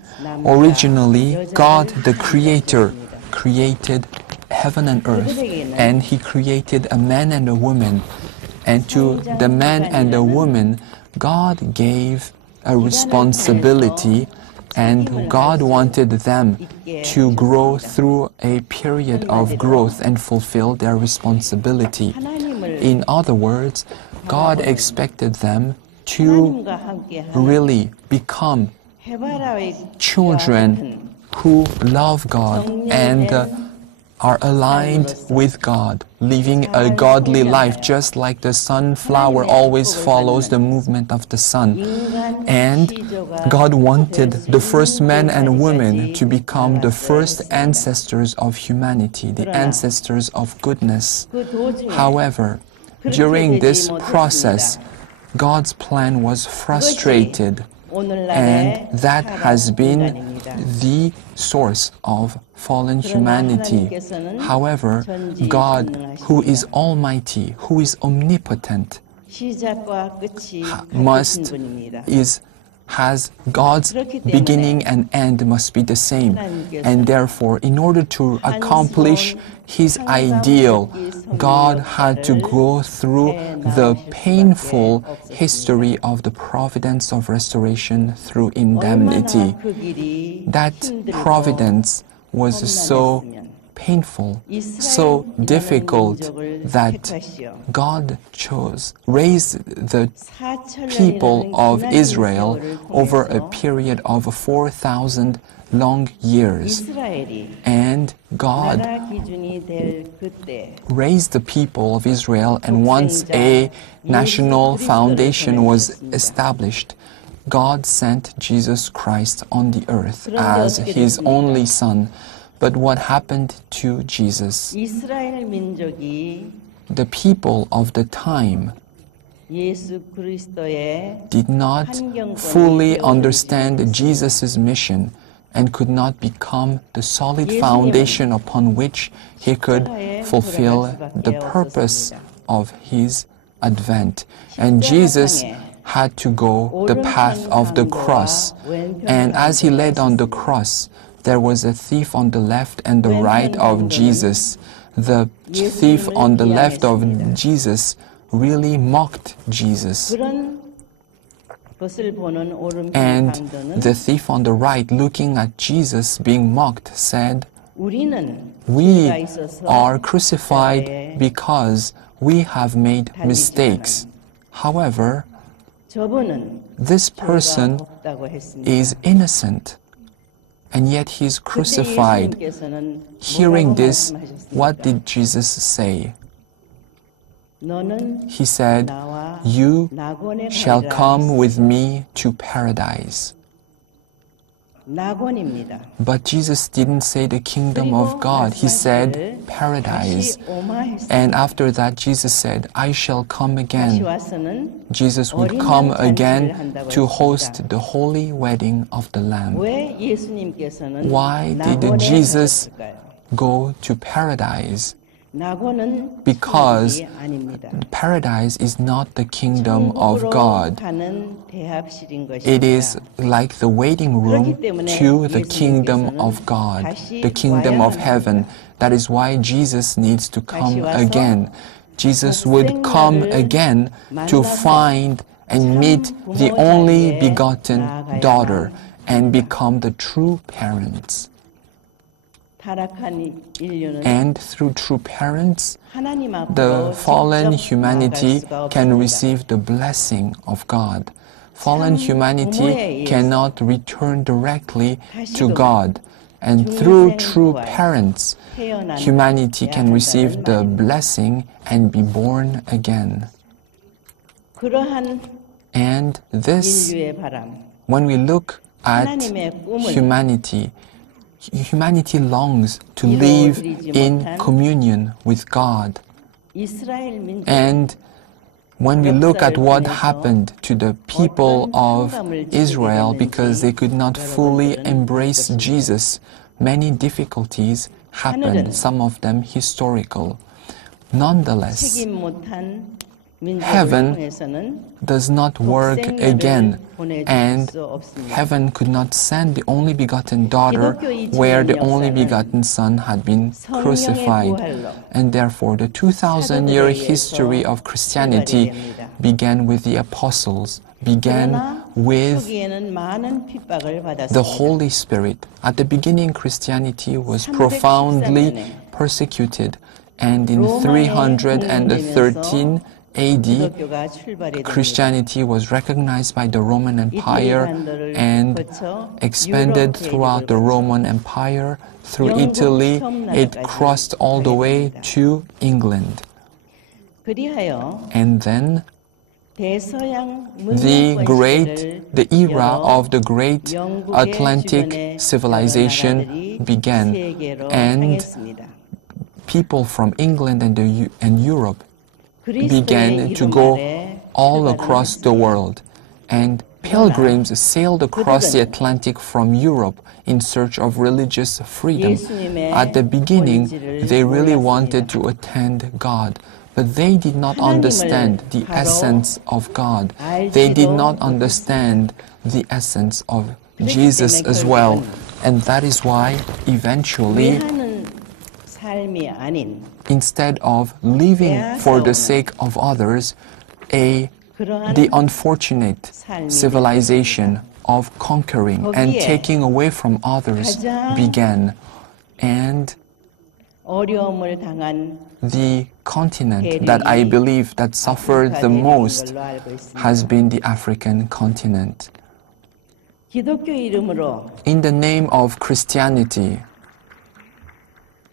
Originally, God, the Creator, created heaven and earth, and He created a man and a woman. And to the man and the woman, God gave a responsibility, and God wanted them to grow through a period of growth and fulfill their responsibility. In other words, God expected them to really become children who love God and are aligned with God, living a godly life, just like the sunflower always follows the movement of the sun. And God wanted the first men and women to become the first ancestors of humanity, the ancestors of goodness. However, during this process, God's plan was frustrated, and that has been the source of fallen humanity. However, God, who is almighty, who is omnipotent, has God's beginning and end must be the same. And therefore, in order to accomplish His ideal, God had to go through the painful history of the providence of restoration through indemnity. That providence was so painful, so difficult, that God raised the people of Israel over a period of 4,000 long years. And God raised the people of Israel, and once a national foundation was established, God sent Jesus Christ on the earth as His only Son. But what happened to Jesus? The people of the time did not fully understand Jesus' mission and could not become the solid foundation upon which He could fulfill the purpose of His advent. And Jesus had to go the path of the cross. And as He led on the cross, there was a thief on the left and the right of Jesus. The thief on the left of Jesus really mocked Jesus. And the thief on the right, looking at Jesus being mocked, said, "We are crucified because we have made mistakes. However, this person is innocent, and yet He's crucified." Hearing this, what did Jesus say? He said, "You shall come with me to paradise." But Jesus didn't say the kingdom of God. He said paradise. And after that, Jesus said, "I shall come again." Jesus would come again to host the holy wedding of the Lamb. Why did Jesus go to paradise? Because paradise is not the kingdom of God. It is like the waiting room to the kingdom of God, the kingdom of heaven. That is why Jesus needs to come again. Jesus would come again to find and meet the only begotten daughter and become the true parents. And through true parents, the fallen humanity can receive the blessing of God. Fallen humanity cannot return directly to God. And through true parents, humanity can receive the blessing and be born again. And this, when we look at humanity, humanity longs to live in communion with God. And when we look at what happened to the people of Israel because they could not fully embrace Jesus, many difficulties happened, some of them historical. Nonetheless, heaven does not work again, and heaven could not send the only begotten daughter where the only begotten son had been crucified. And therefore, the 2,000-year history of Christianity began with the apostles, began with the Holy Spirit. At the beginning, Christianity was profoundly persecuted, and in 313 AD, Christianity was recognized by the Roman Empire and expanded throughout the Roman Empire. Through Italy, it crossed all the way to England. And then the era of the great Atlantic civilization began, and people from England and Europe began to go all across the world, and pilgrims sailed across the Atlantic from Europe in search of religious freedom. At the beginning, they really wanted to attend God, but they did not understand the essence of God. They did not understand the essence of Jesus as well. And that is why eventually, instead of living for the sake of others, the unfortunate civilization of conquering and taking away from others began. And the continent that I believe that suffered the most has been the African continent. In the name of Christianity,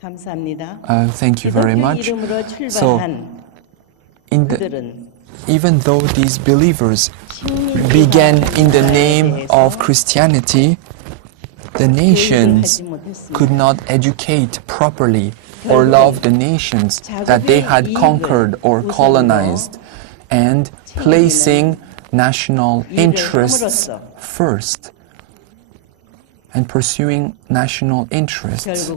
thank you very much. So, even though these believers began in the name of Christianity, the nations could not educate properly or love the nations that they had conquered or colonized, and placing national interests first and pursuing national interests.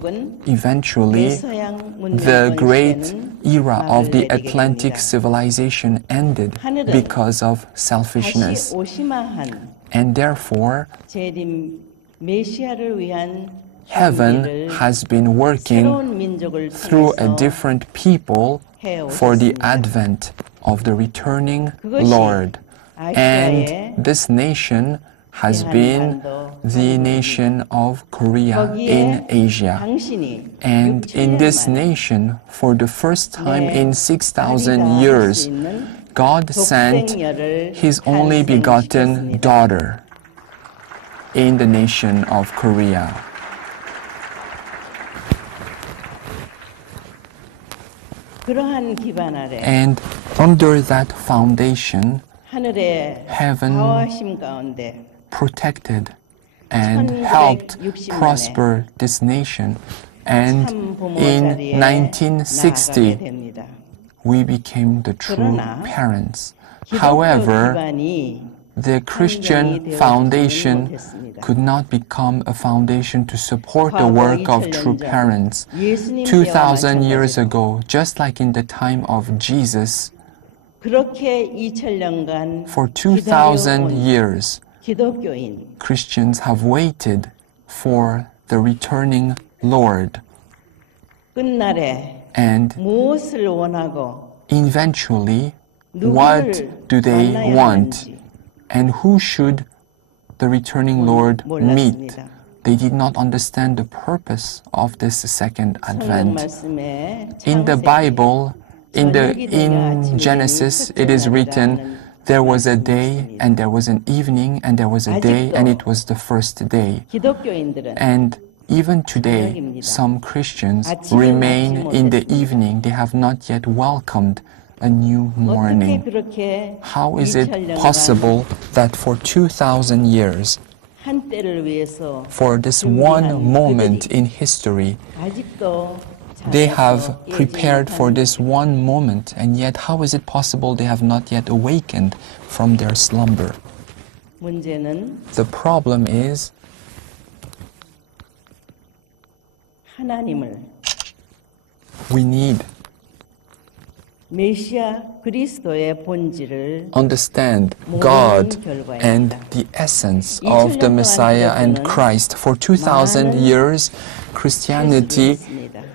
Eventually, the great era of the Atlantic civilization ended because of selfishness. And therefore, heaven has been working through a different people for the advent of the returning Lord. And this nation has been the nation of Korea in Asia. And in this nation, for the first time in 6,000 years, God sent His only begotten daughter in the nation of Korea. And under that foundation, heaven protected and helped prosper this nation. And in 1960, we became the true parents. However, the Christian foundation could not become a foundation to support the work of true parents. 2,000 years ago, just like in the time of Jesus, for 2,000 years, Christians have waited for the returning Lord. And eventually, what do they want? And who should the returning Lord meet? They did not understand the purpose of this second advent. In the Bible, in Genesis, it is written, there was a day, and there was an evening, and there was a day, and it was the first day. And even today, some Christians remain in the evening. They have not yet welcomed a new morning. How is it possible that for 2,000 years, for this one moment in history, they have prepared for this one moment, and yet how is it possible they have not yet awakened from their slumber? The problem is we need understand God and the essence of the Messiah and Christ. For 2,000 years, Christianity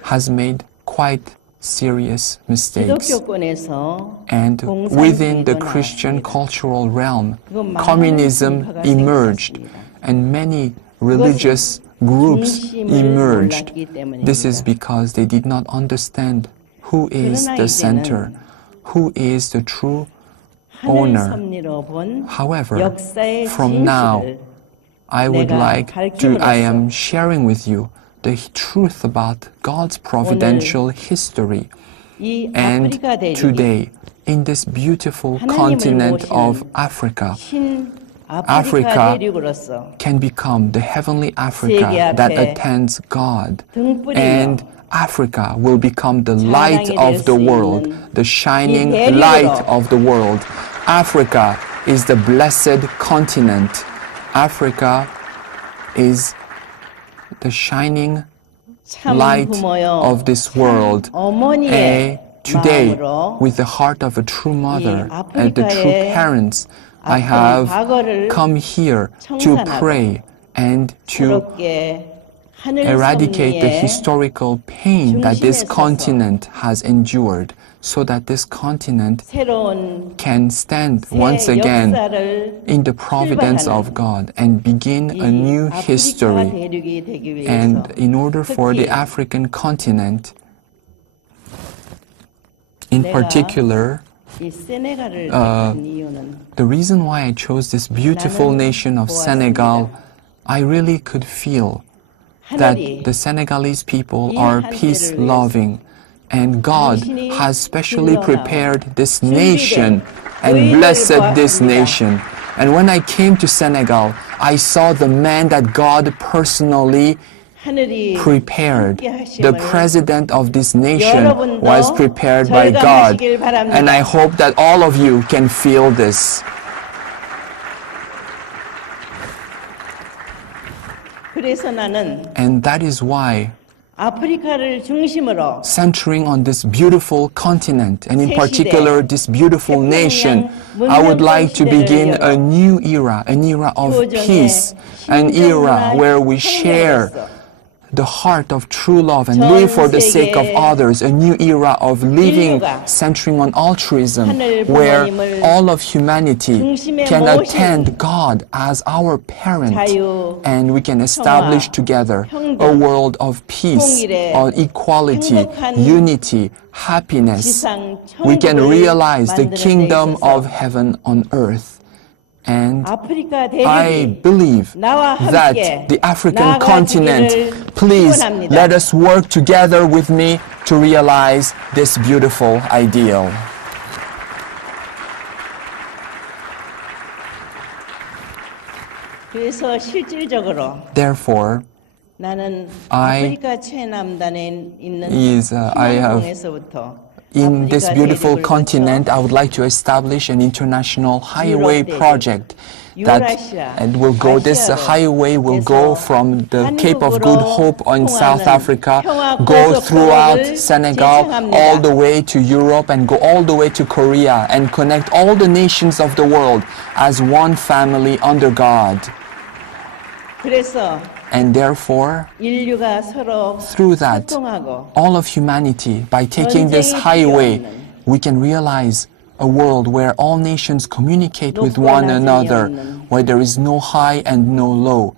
has made quite serious mistakes. And within the Christian cultural realm, communism emerged, and many religious groups emerged. This is because they did not understand who is the center, who is the true owner. However, from now, I am sharing with you the truth about God's providential history. And today, in this beautiful continent of Africa, Africa can become the heavenly Africa that attends God. And Africa will become the light of the world, the shining light of the world. Africa is the blessed continent. Africa is the shining light of this world. Today, with the heart of a true mother and the true parents, I have come here to pray and to eradicate the historical pain that this continent has endured, so that this continent can stand once again in the providence of God and begin a new history. And in order for the African continent, in particular, the reason why I chose this beautiful nation of Senegal, I really could feel that the Senegalese people are peace-loving, and God has specially prepared this nation and blessed this nation. And when I came to Senegal, I saw the man that God personally prepared. The president of this nation was prepared by God. And I hope that all of you can feel this. And that is why, centering on this beautiful continent, and in particular this beautiful nation, I would like to begin a new era, an era of peace, an era where we share the heart of true love and live for the sake of others, a new era of living centering on altruism, where all of humanity can attend God as our parent, and we can establish together a world of peace, of equality, unity, happiness. We can realize the kingdom of heaven on earth. And I believe that the African continent, please let us work together with me to realize this beautiful ideal. Therefore, I have in this beautiful continent, I would like to establish an international highway project will go. This highway will go from the Cape of Good Hope in South Africa, go throughout Senegal, all the way to Europe, and go all the way to Korea, and connect all the nations of the world as one family under God. And therefore, through that, all of humanity, by taking this highway, we can realize a world where all nations communicate with one another, where there is no high and no low,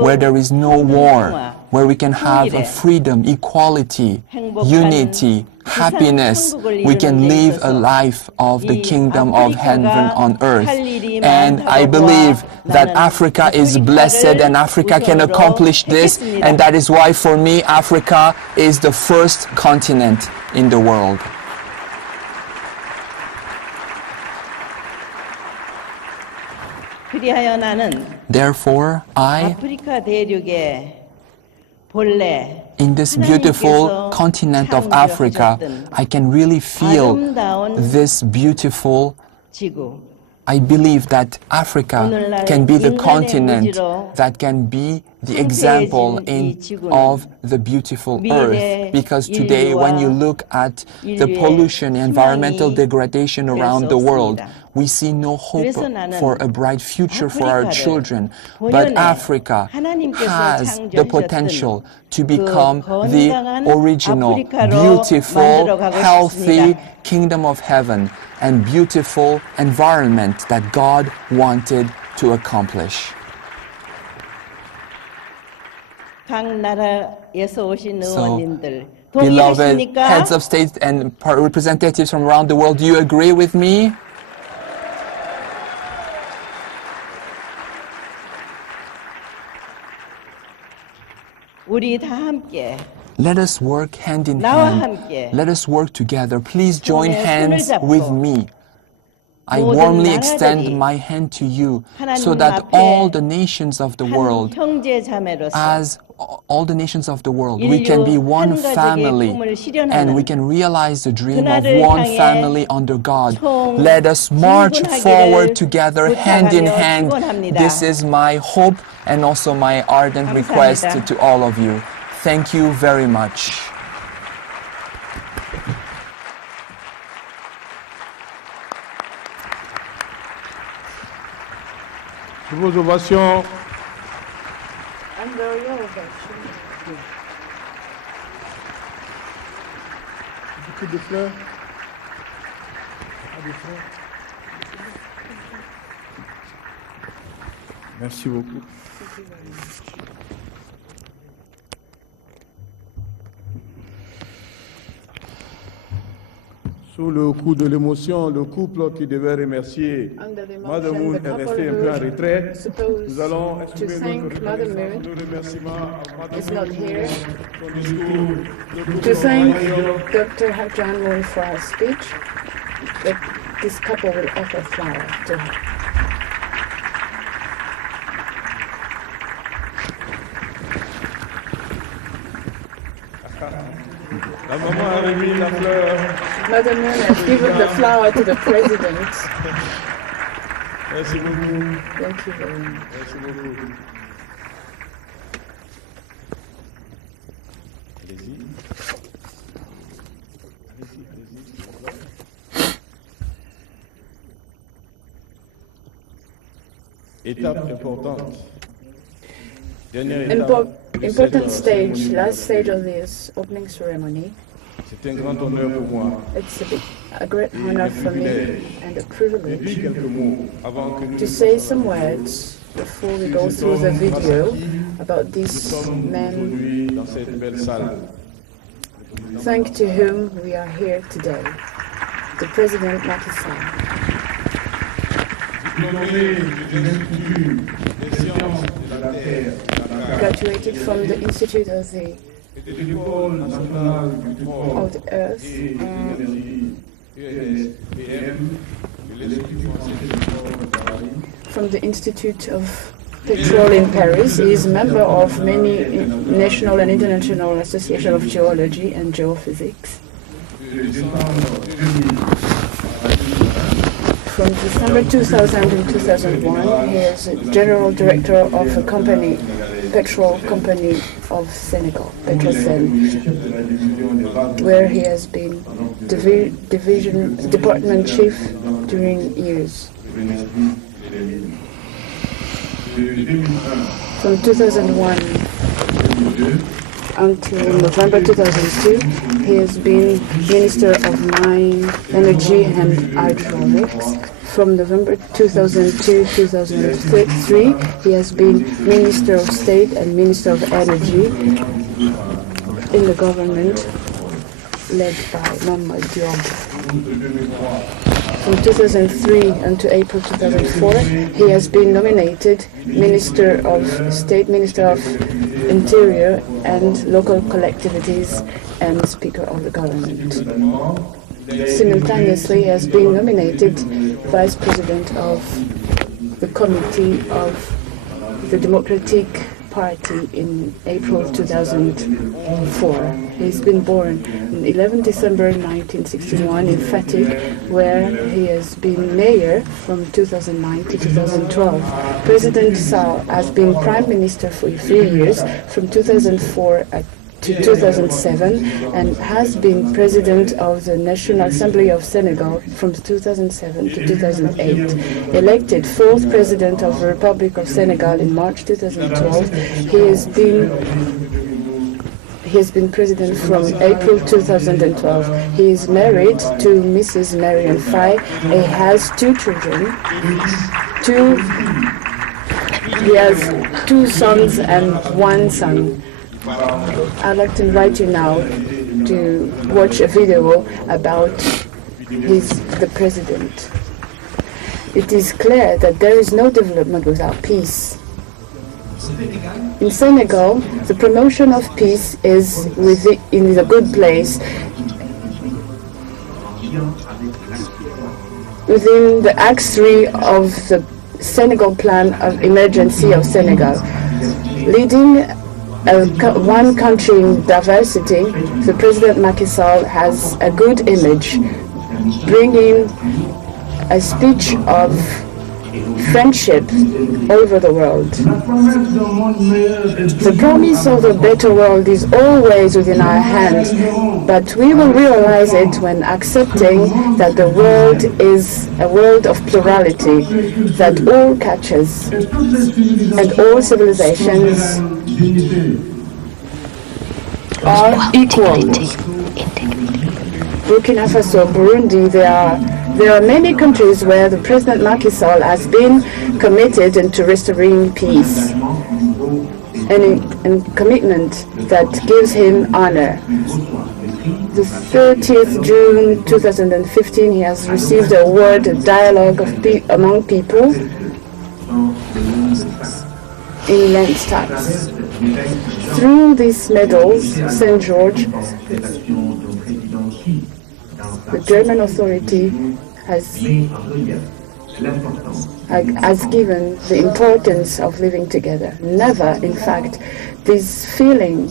where there is no war, where we can have a freedom, equality, unity, happiness. We can live a life of the kingdom of heaven on earth. And I believe that Africa is blessed, and Africa can accomplish this, and that is why for me Africa is the first continent in the world. Therefore, in this beautiful continent of Africa, I can really feel this beautiful. I believe that Africa can be the continent that can be the example of the beautiful earth. Because today, when you look at the pollution, environmental degradation around the world, we see no hope for a bright future for our children. But Africa has the potential to become the original, beautiful, healthy kingdom of heaven and beautiful environment that God wanted to accomplish. So, Beloved heads of state and representatives from around the world, do you agree with me? Let us work hand in hand. Let us work together. Please join hands with me. I warmly extend my hand to you so that all the nations of the world, as all the nations of the world, we can be one family and we can realize the dream of one family under God. Let us march forward together hand in hand. This is my hope and also my ardent request to all of you. Thank you very much. Sous vos ovations, Under your ovation. beaucoup de fleurs. Ah, des fleurs. Merci beaucoup. Sous le coup de l'émotion, le couple qui devait remercier Mother Moon est resté un peu en retrait. Nous allons exprimer notre reconnaissance, nos remerciements à Mother Moon pour son discours. To thank Dr. Hajjan Moon for her speech, this couple will offer flower to her. La maman a remis la fleur. Mother Moon has given the flower to the president. Merci beaucoup. Thank you very much. Merci beaucoup. Allez-y. Étape importante. Dernière étape. Important stage, last stage of this opening ceremony. C'est un grand honneur pour moi. It's a great honor for me and a De privilege dire quelques mots avant que nous to say some words before we go through the video about these men, aujourd'hui dans cette belle salle. thanks to whom we are here today, the President Macky Sall. Diplômé de l'Institut des sciences de la Terre, Graduated from the Institute of the et de l'École nationale du pétrole of the Earth et de l'énergie, ENSPM, de l'Institut français de pétrole de Paris. from the Institute of Petrol in Paris. He is a member of many national and international associations of geology and geophysics. From December 2000 and 2001, he is a general director of a company, petrol company of Senegal, Petrocel, where he has been department chief during years. From 2001 until November 2002, he has been Minister of Mine, Energy and Hydraulics. From November 2002-2003, he has been Minister of State and Minister of Energy in the government led by Mamadou Diop. From 2003 until April 2004, he has been nominated Minister of State, Minister of Interior and Local Collectivities and Speaker of the Government. Simultaneously, he has been nominated Vice President of the Committee of the Democratic Party in April 2004. He's been born on 11 December 1961 in Fatigue, where he has been mayor from 2009 to 2012. President Sall has been Prime Minister for 3 years, from 2004 to 2007, and has been President of the National Assembly of Senegal from 2007 to 2008. Elected 4th President of the Republic of Senegal in March 2012, he has been President from April 2012. He is married to Mrs. Marion Faye. He has 2 children. He has 2 sons and 1 son. I'd like to invite you now to watch a video about the president. It is clear that there is no development without peace. In Senegal, the promotion of peace is in a good place within the Act 3 of the Senegal Plan of Emergency of Senegal. Leading one country in diversity, the President Macky Sall has a good image, bringing a speech of friendship over the world. The promise of a better world is always within our hands, but we will realize it when accepting that the world is a world of plurality, that all cultures and all civilizations are equal. Burkina Faso, Burundi, there are many countries where the President Macky Sall has been committed into restoring peace and commitment that gives him honor. The 30th June 2015, he has received the award Dialogue Among People in Landstadt. Through these medals, St. George, the German authority has given the importance of living together. Never, in fact, this feeling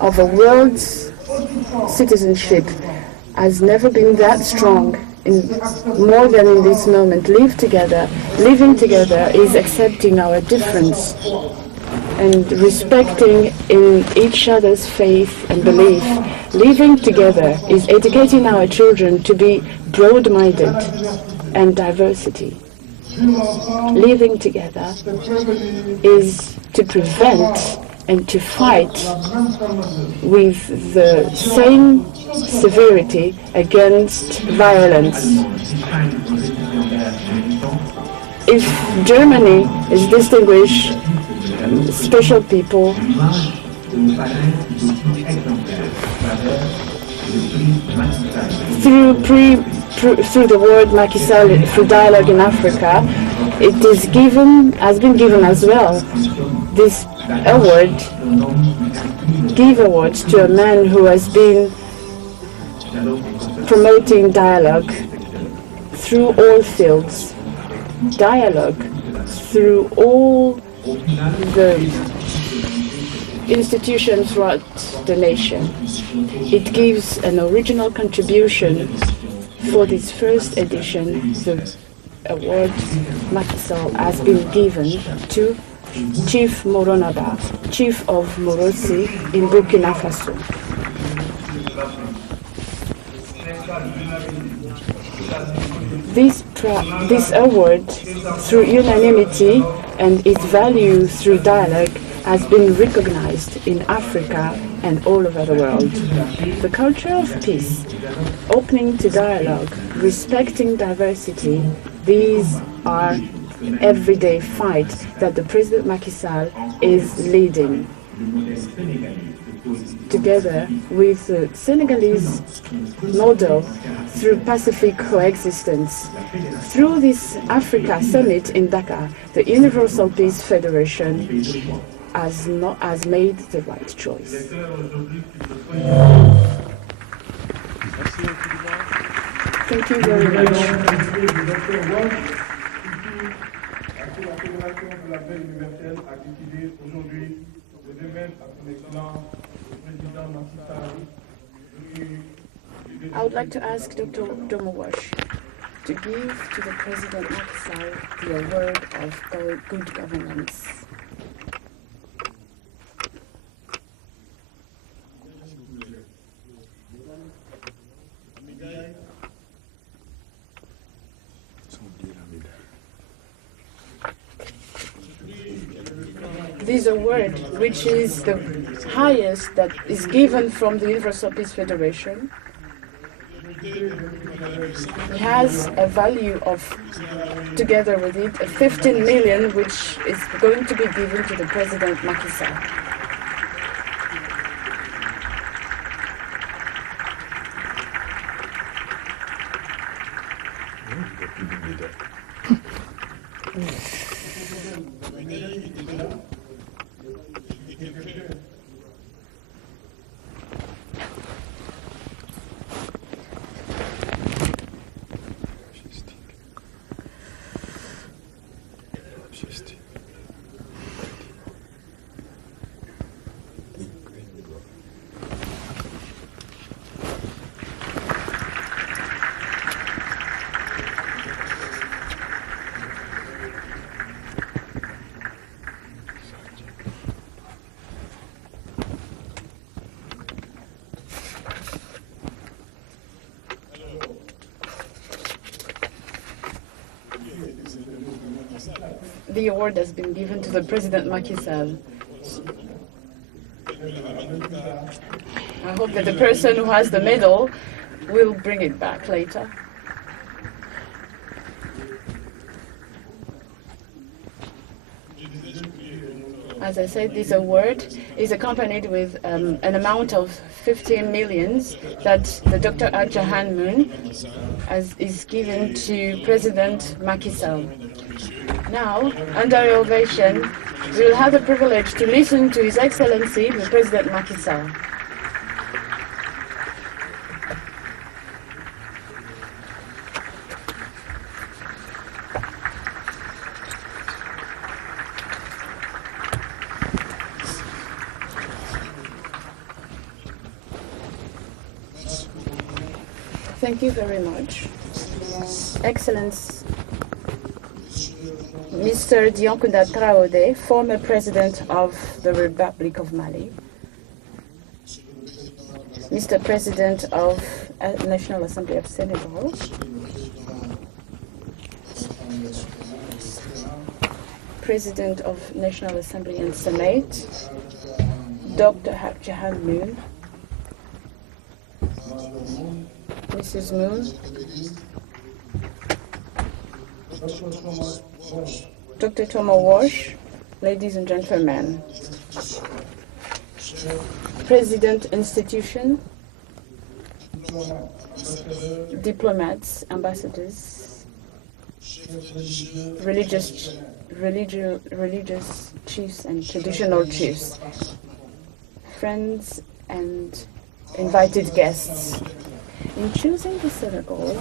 of a world's citizenship has never been that strong more than in this moment. Living together is accepting our difference and respecting in each other's faith and belief. Living together is educating our children to be broad-minded and diversity. Living together is to prevent and to fight with the same severity against violence. If Germany is distinguished special people through the word Macky Sall, through Dialogue in Africa, has been given as well. This award, give awards to a man who has been promoting dialogue through all fields, dialogue through all the institutions throughout the nation. It gives an original contribution for this first edition. The award Macky Sall has been given to Chief Moronaba, Chief of Morosi in Burkina Faso. This award, through unanimity and its value through dialogue, has been recognized in Africa and all over the world. The culture of peace, opening to dialogue, respecting diversity, these are everyday fight that the President Macky Sall is leading. Together with the Senegalese model through Pacific coexistence. Through this Africa Summit in Dakar, the Universal Peace Federation has made the right choice. Thank you very much. I would like to ask Dr. Domowash to give to the President Macky Sall the award of good governance. This award, which is the highest that is given from the Universal Peace Federation, has a value of, together with it, 15 million, which is going to be given to the President Macky Sall. the award has been given to the President Macky Sall. I hope that the person who has the medal will bring it back later. As I said, this award is accompanied with an amount of 15 millions that the Dr. Hak Ja Han Moon is given to President Macky Sall. Now, under your ovation, we will have the privilege to listen to His Excellency, the President Macky Sall. Thank you very much. Excellence, Mr. Diankounda Traoré, former President of the Republic of Mali, Mr. President of National Assembly of Senegal, President of National Assembly and Senate, Dr. Hak Ja Han Moon, Mrs. Moon, Dr. Thomas Walsh, ladies and gentlemen, President Institution, diplomats, ambassadors, religious chiefs and traditional chiefs, friends and invited guests. In choosing the Senegal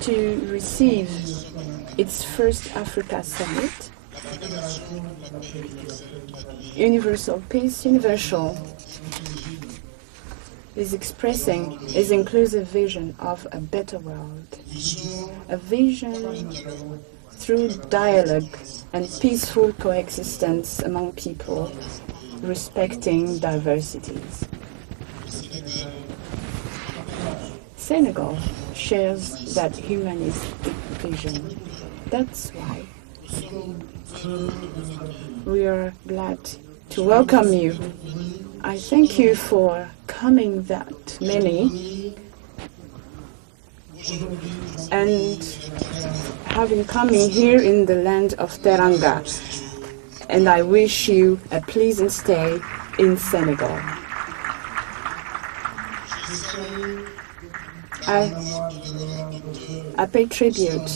to receive its first Africa Summit, Universal Peace Universal is expressing its inclusive vision of a better world, a vision through dialogue and peaceful coexistence among people, respecting diversities. Senegal shares that humanistic vision. That's why we are glad to welcome you. I thank you for coming that many and having coming here in the land of Teranga. And I wish you a pleasant stay in Senegal. I pay tribute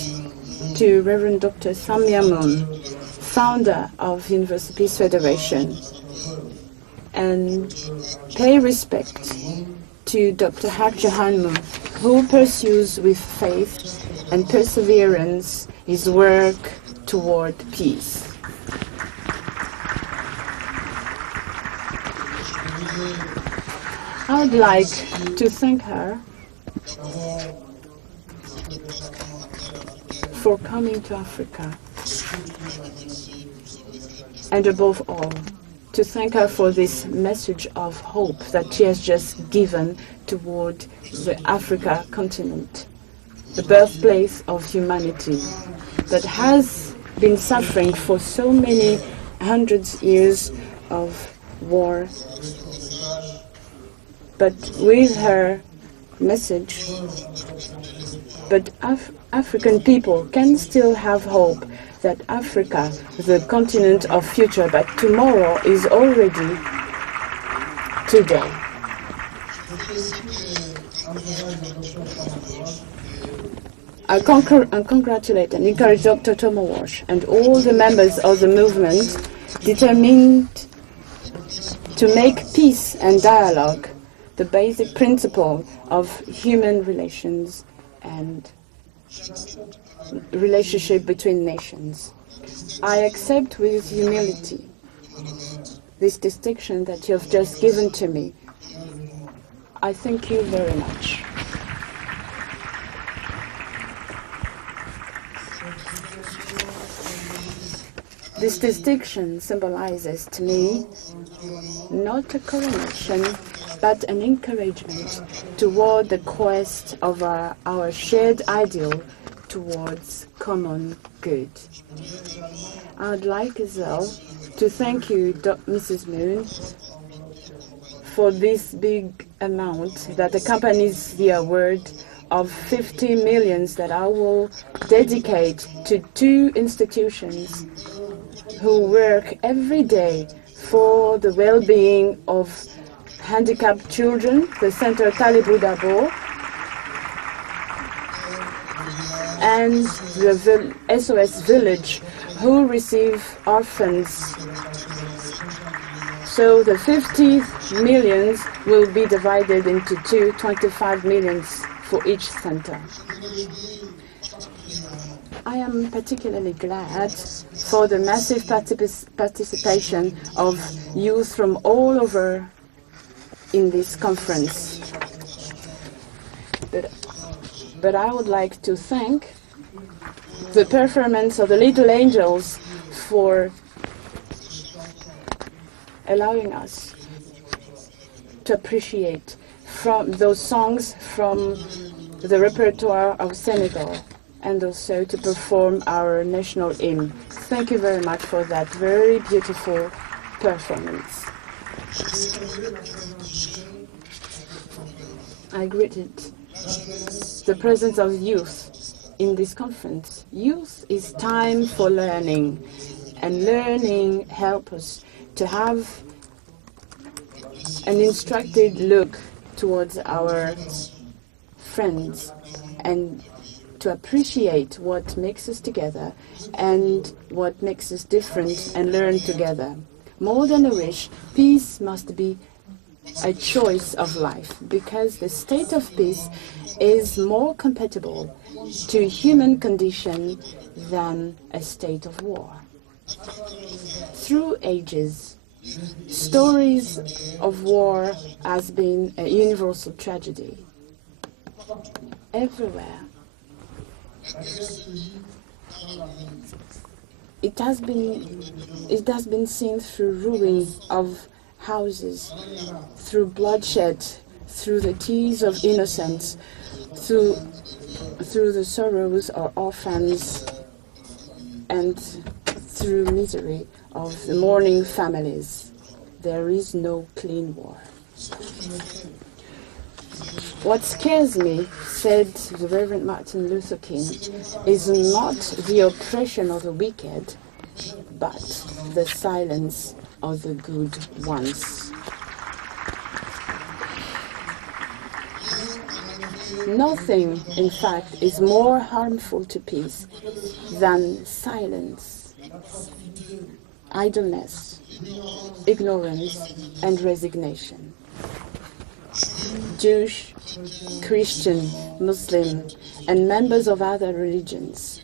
to Reverend Dr. Samia Moon, founder of Universal Peace Federation, and pay respect to Dr. Hak Ja Han Moon, who pursues with faith and perseverance his work toward peace. I would like to thank her for coming to Africa, and above all, to thank her for this message of hope that she has just given toward the Africa continent, the birthplace of humanity that has been suffering for so many hundreds of years of war. But with her message, but African people can still have hope that Africa, the continent of future, but tomorrow is already today. I congratulate and encourage Dr. Thomas Walsh and all the members of the movement determined to make peace and dialogue the basic principle of human relations and relationship between nations. I accept with humility this distinction that you have just given to me. I thank you very much. This distinction symbolizes to me not a coronation, but an encouragement toward the quest of our shared ideal towards common good. I'd like as well to thank you, Mrs. Moon, for this big amount that accompanies the award of 50 million that I will dedicate to 2 institutions who work every day for the well-being of handicapped children, the Center Talibou Dabo and the SOS Village, who receive orphans. So the 50 millions will be divided into 25 millions for each center. I am particularly glad for the massive participation of youth from all over in this conference. But I would like to thank the performance of the Little Angels for allowing us to appreciate from those songs from the repertoire of Senegal, and also to perform our national hymn. Thank you very much for that very beautiful performance. I greeted the presence of youth in this conference. Youth is time for learning, and learning helps us to have an instructed look towards our friends and to appreciate what makes us together and what makes us different and learn together. More than a wish, peace must be a choice of life, because the state of peace is more compatible to human condition than a state of war. Through ages, stories of war has been a universal tragedy. Everywhere. It has been seen through ruin of houses, through bloodshed, through the tears of innocents, through the sorrows of orphans, and through misery of the mourning families. There is no clean war. What scares me, said the Reverend Martin Luther King, is not the oppression of the wicked, but the silence of the good ones. Nothing, in fact, is more harmful to peace than silence, idleness, ignorance, and resignation. Jewish, Christian, Muslim, and members of other religions.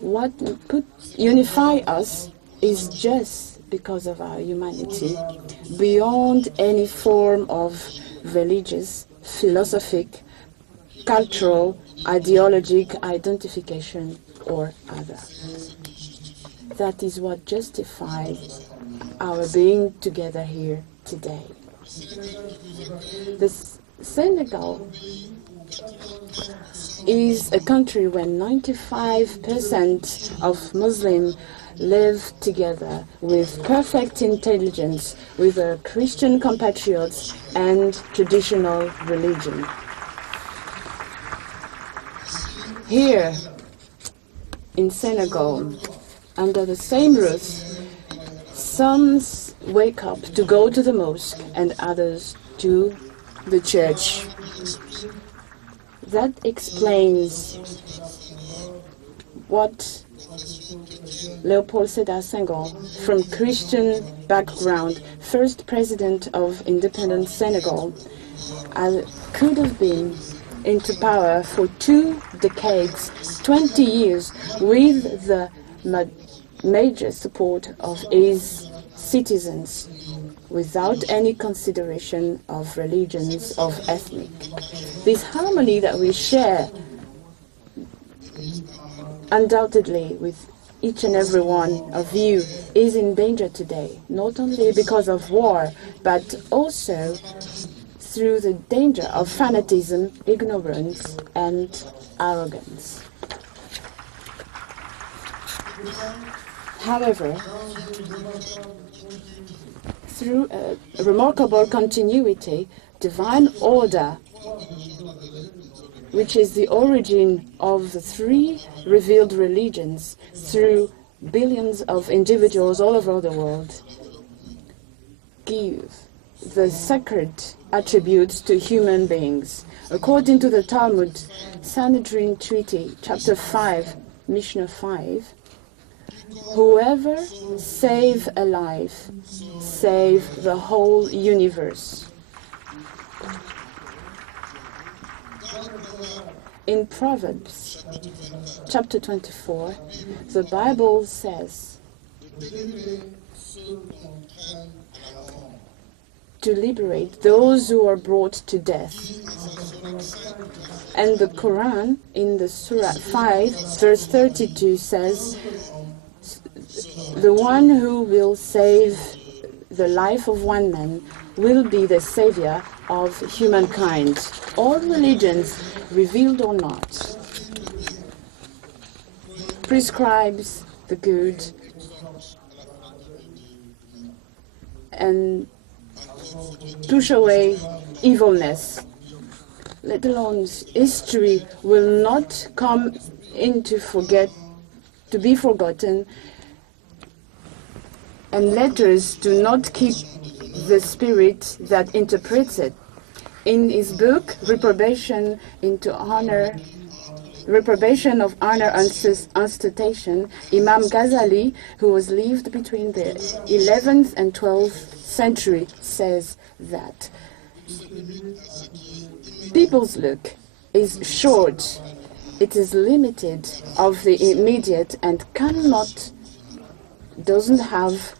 What could unify us is just because of our humanity, beyond any form of religious, philosophic, cultural, ideological identification or other. That is what justifies our being together here today. Senegal is a country where 95% of Muslims live together with perfect intelligence, with their Christian compatriots and traditional religion. Here in Senegal, under the same roof, some wake up to go to the mosque and others to the church. That explains what Léopold Sédar Senghor, from Christian background, first president of independent Senegal, could have been into power for 2 decades, 20 years, with the major support of his citizens, without any consideration of religions, of ethnic. This harmony that we share undoubtedly with each and every one of you is in danger today, not only because of war, but also through the danger of fanatism, ignorance, and arrogance. However, through a remarkable continuity, divine order, which is the origin of the three revealed religions through billions of individuals all over the world, give the sacred attributes to human beings. According to the Talmud, Sanhedrin Treaty, Chapter 5, Mishnah 5, whoever save a life, save the whole universe. In Proverbs, chapter 24, the Bible says to liberate those who are brought to death. And the Quran, in the Surah 5, verse 32, says, the one who will save the life of one man will be the savior of humankind. All religions, revealed or not, prescribes the good and push away evilness. Let alone history will not come to be forgotten, and letters do not keep the spirit that interprets it. In his book, Reprobation of Honor and Ostentation, Imam Ghazali, who was lived between the 11th and 12th century, says that people's look is short, it is limited of the immediate, and doesn't have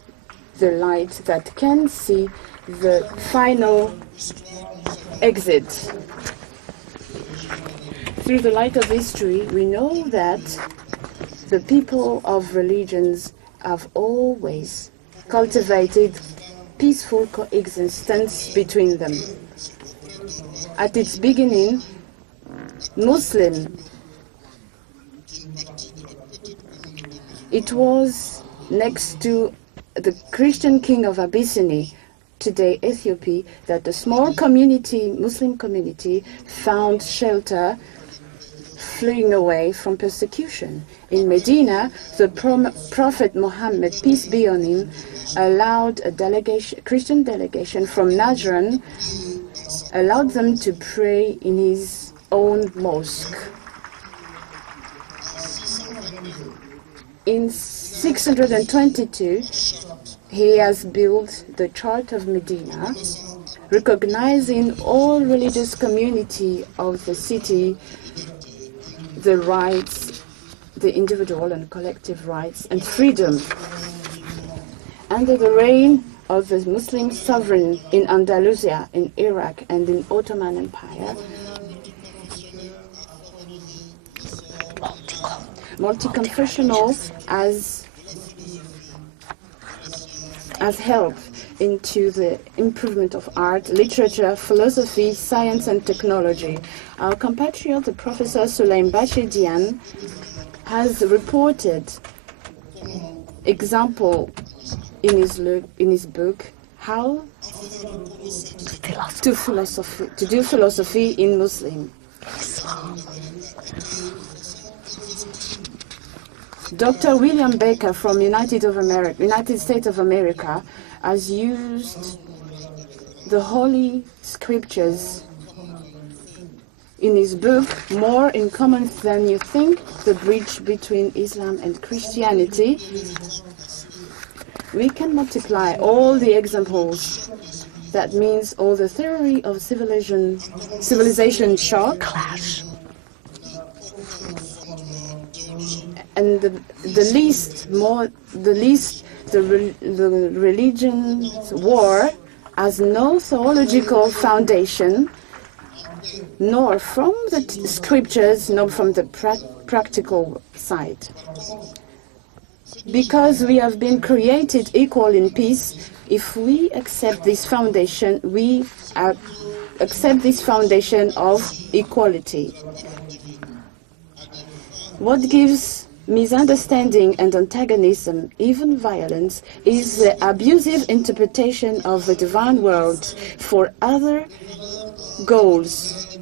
the light that can see the final exit. Through the light of history, we know that the people of religions have always cultivated peaceful coexistence between them. At its beginning, Muslim, it was next to the Christian king of Abyssinia, today Ethiopia, that a small community, Muslim community, found shelter, fleeing away from persecution. In Medina, the Prophet Muhammad, peace be on him, allowed a Christian delegation from Najran, allowed them to pray in his own mosque. In 622, he has built the Chart of Medina, recognizing all religious community of the city, the rights, the individual and collective rights and freedom. Under the reign of the Muslim sovereign in Andalusia, in Iraq, and in Ottoman Empire, multi-confessional has helped into the improvement of art, literature, philosophy, science, and technology. Our compatriot, the Professor Sulaim Bashidian, has reported example in his book how to do philosophy in Muslim. Dr. William Baker from United States of America has used the Holy Scriptures in his book, More in Common Than You Think, The Bridge Between Islam and Christianity. We can multiply all the examples. That means all the theory of civilization shock, clash, and the religion's war has no theological foundation, nor from the scriptures, nor from the practical side. Because we have been created equal in peace, if we accept this foundation, we accept this foundation of equality. What gives misunderstanding and antagonism, even violence, is the abusive interpretation of the divine world for other goals.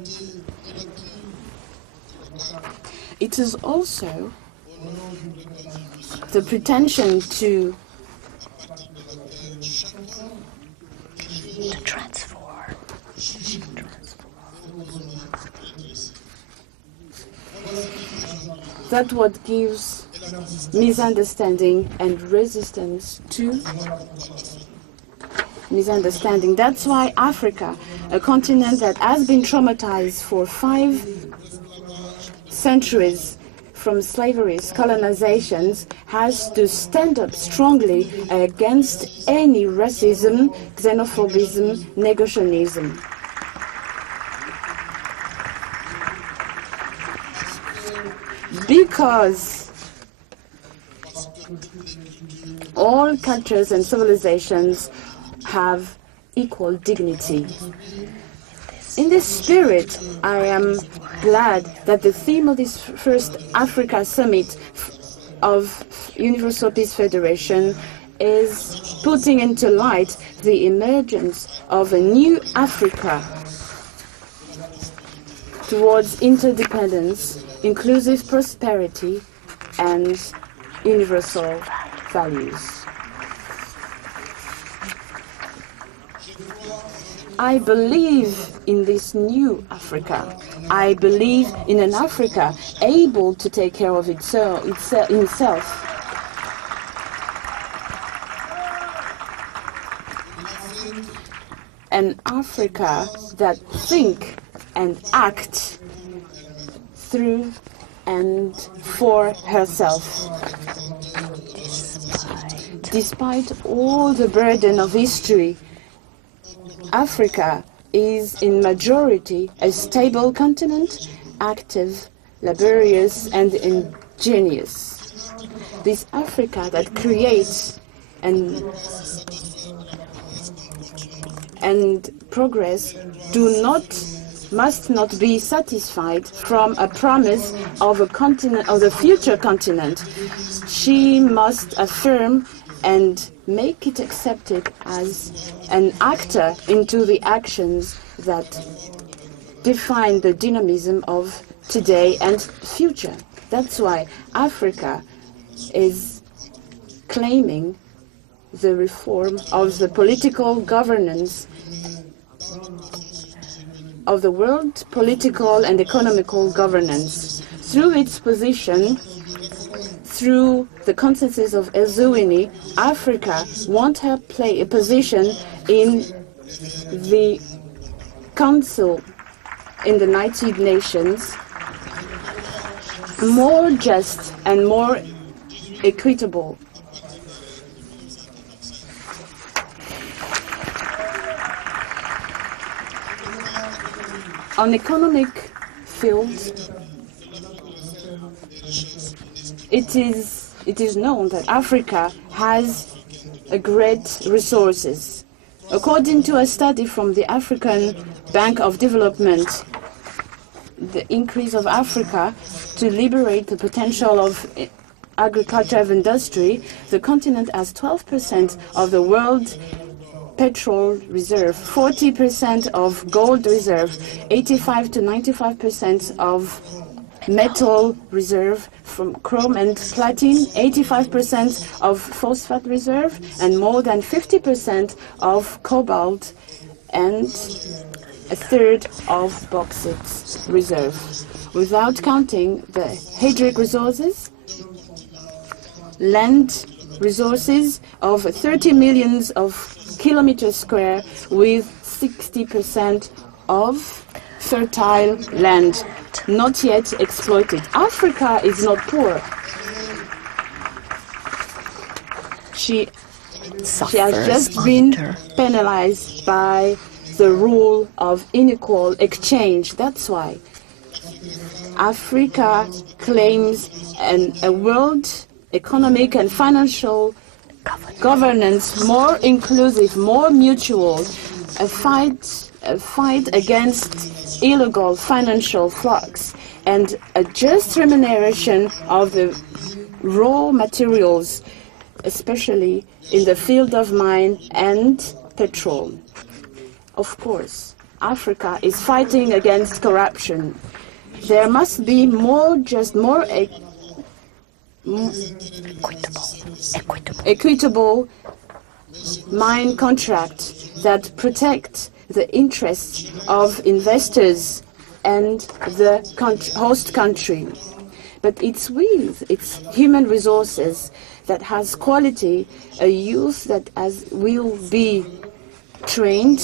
It is also the pretension to transform. That's what gives misunderstanding and resistance to misunderstanding. That's why Africa, a continent that has been traumatized for 5 centuries from slavery's colonizations, has to stand up strongly against any racism, xenophobism, negationism. Because all cultures and civilizations have equal dignity. In this spirit, I am glad that the theme of this first Africa Summit of Universal Peace Federation is putting into light the emergence of a new Africa towards interdependence, inclusive prosperity, and universal values. I believe in this new Africa. I believe in an Africa able to take care of itself. An Africa that think and act through and for herself. Despite all the burden of history, Africa is in majority a stable continent, active, laborious, and ingenious. This Africa that creates and progress must not be satisfied from a promise of a continent, of the future continent. She must affirm and make it accepted as an actor into the actions that define the dynamism of today and future. That's why Africa is claiming the reform of the political governance of the world political and economical governance. Through its position, through the consensus of Ezuini, Africa wants to play a position in the Council in the United Nations more just and more equitable. On economic fields, it is known that Africa has a great resources. According to a study from the African Bank of Development, the increase of Africa to liberate the potential of agriculture and industry, the continent has 12% of the world petrol reserve, 40% of gold reserve, 85 to 95% of metal reserve from chrome and platinum, 85% of phosphate reserve, and more than 50% of cobalt, and a third of bauxite reserve. Without counting the hydric resources, land resources of 30 million of kilometers square with 60% of fertile land not yet exploited. Africa is not poor. She has just been penalized by the rule of unequal exchange. That's why Africa claims a world economic and financial governance more inclusive, more mutual, a fight against illegal financial flux, and a just remuneration of the raw materials, especially in the field of mine and petrol. Of course, Africa is fighting against corruption. There must be equitable mine contract that protect the interests of investors and the host country. But it's with its human resources that has quality, a youth that will be trained,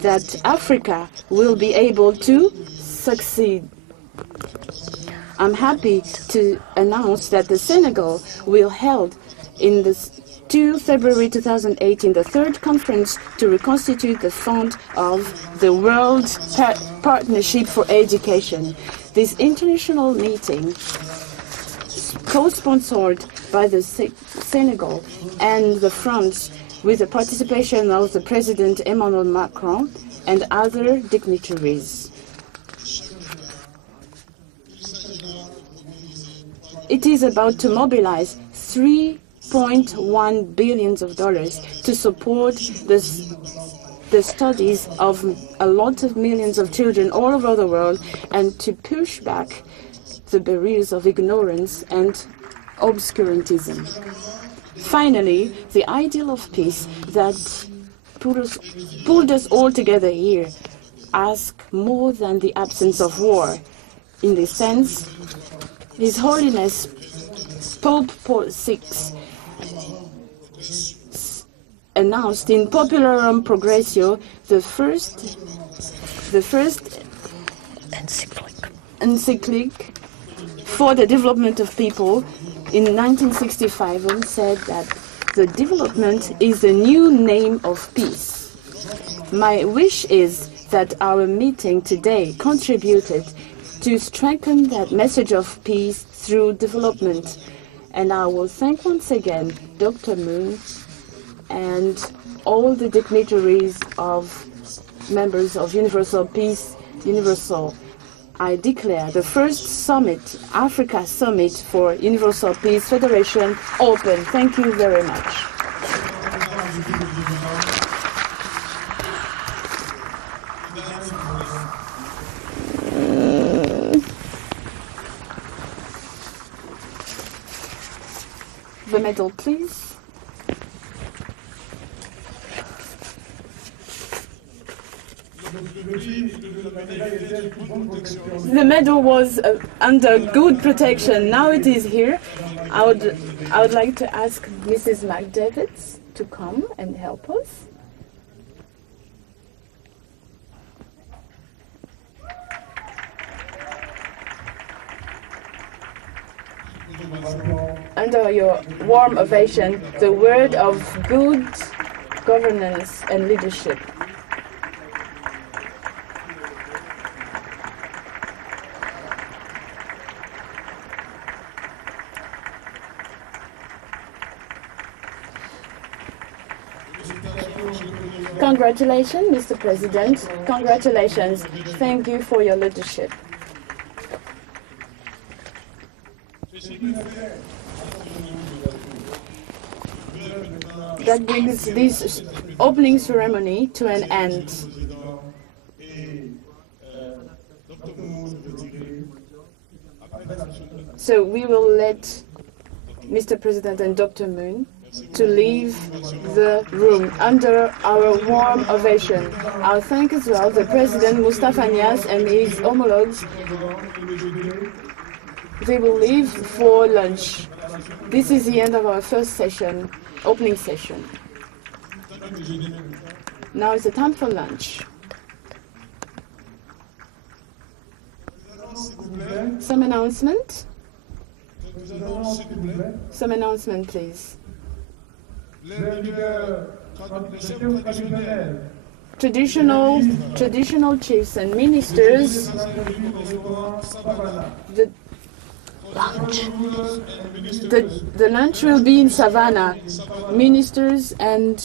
that Africa will be able to succeed. I'm happy to announce that the Senegal will hold in the 2 February 2018 the third conference to reconstitute the fund of the World Partnership for Education. This international meeting, co-sponsored by the Senegal and the France, with the participation of the President Emmanuel Macron and other dignitaries. It is about to mobilize $3.1 billion to support the studies of a lot of millions of children all over the world and to push back the barriers of ignorance and obscurantism. Finally, the ideal of peace that pulled us all together here asks more than the absence of war. In this sense, His Holiness Pope Paul VI announced in Popularum Progressio the first encyclic for the development of people in 1965 and said that the development is the new name of peace. My wish is that our meeting today contributed to strengthen that message of peace through development. And I will thank once again Dr. Moon and all the dignitaries of members of Universal Peace, Universal. I declare the first summit, Africa Summit for Universal Peace Federation, open. Thank you very much. The medal, please. The medal was under good protection. Now it is here. I would like to ask Mrs. McDavids to come and help us. Under your warm ovation, the word of good governance and leadership. Congratulations, Mr. President. Congratulations. Thank you for your leadership. That brings this opening ceremony to an end. So we will let Mr. President and Dr. Moon to leave the room under our warm ovation. I'll thank as well the President Mustafa Niasse and his homologues. They will leave for lunch. This is the end of our first session, opening session. Now it's the time for lunch. Some announcement? Some announcement, please. Traditional chiefs and ministers. The lunch will be in Savannah. Ministers and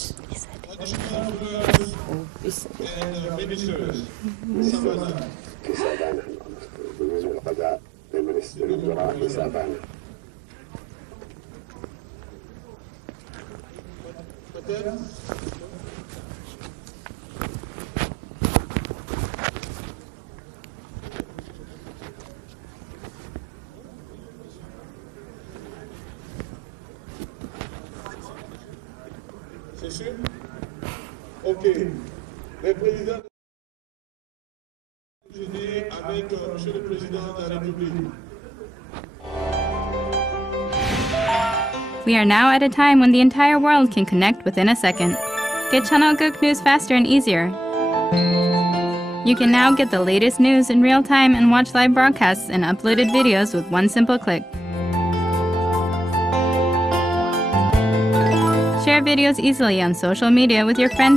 C'est sûr? Ok. Le président avec Monsieur le Président de la République. We are now at a time when the entire world can connect within a second. Get Channel Guk News faster and easier. You can now get the latest news in real time and watch live broadcasts and uploaded videos with one simple click. Share videos easily on social media with your friends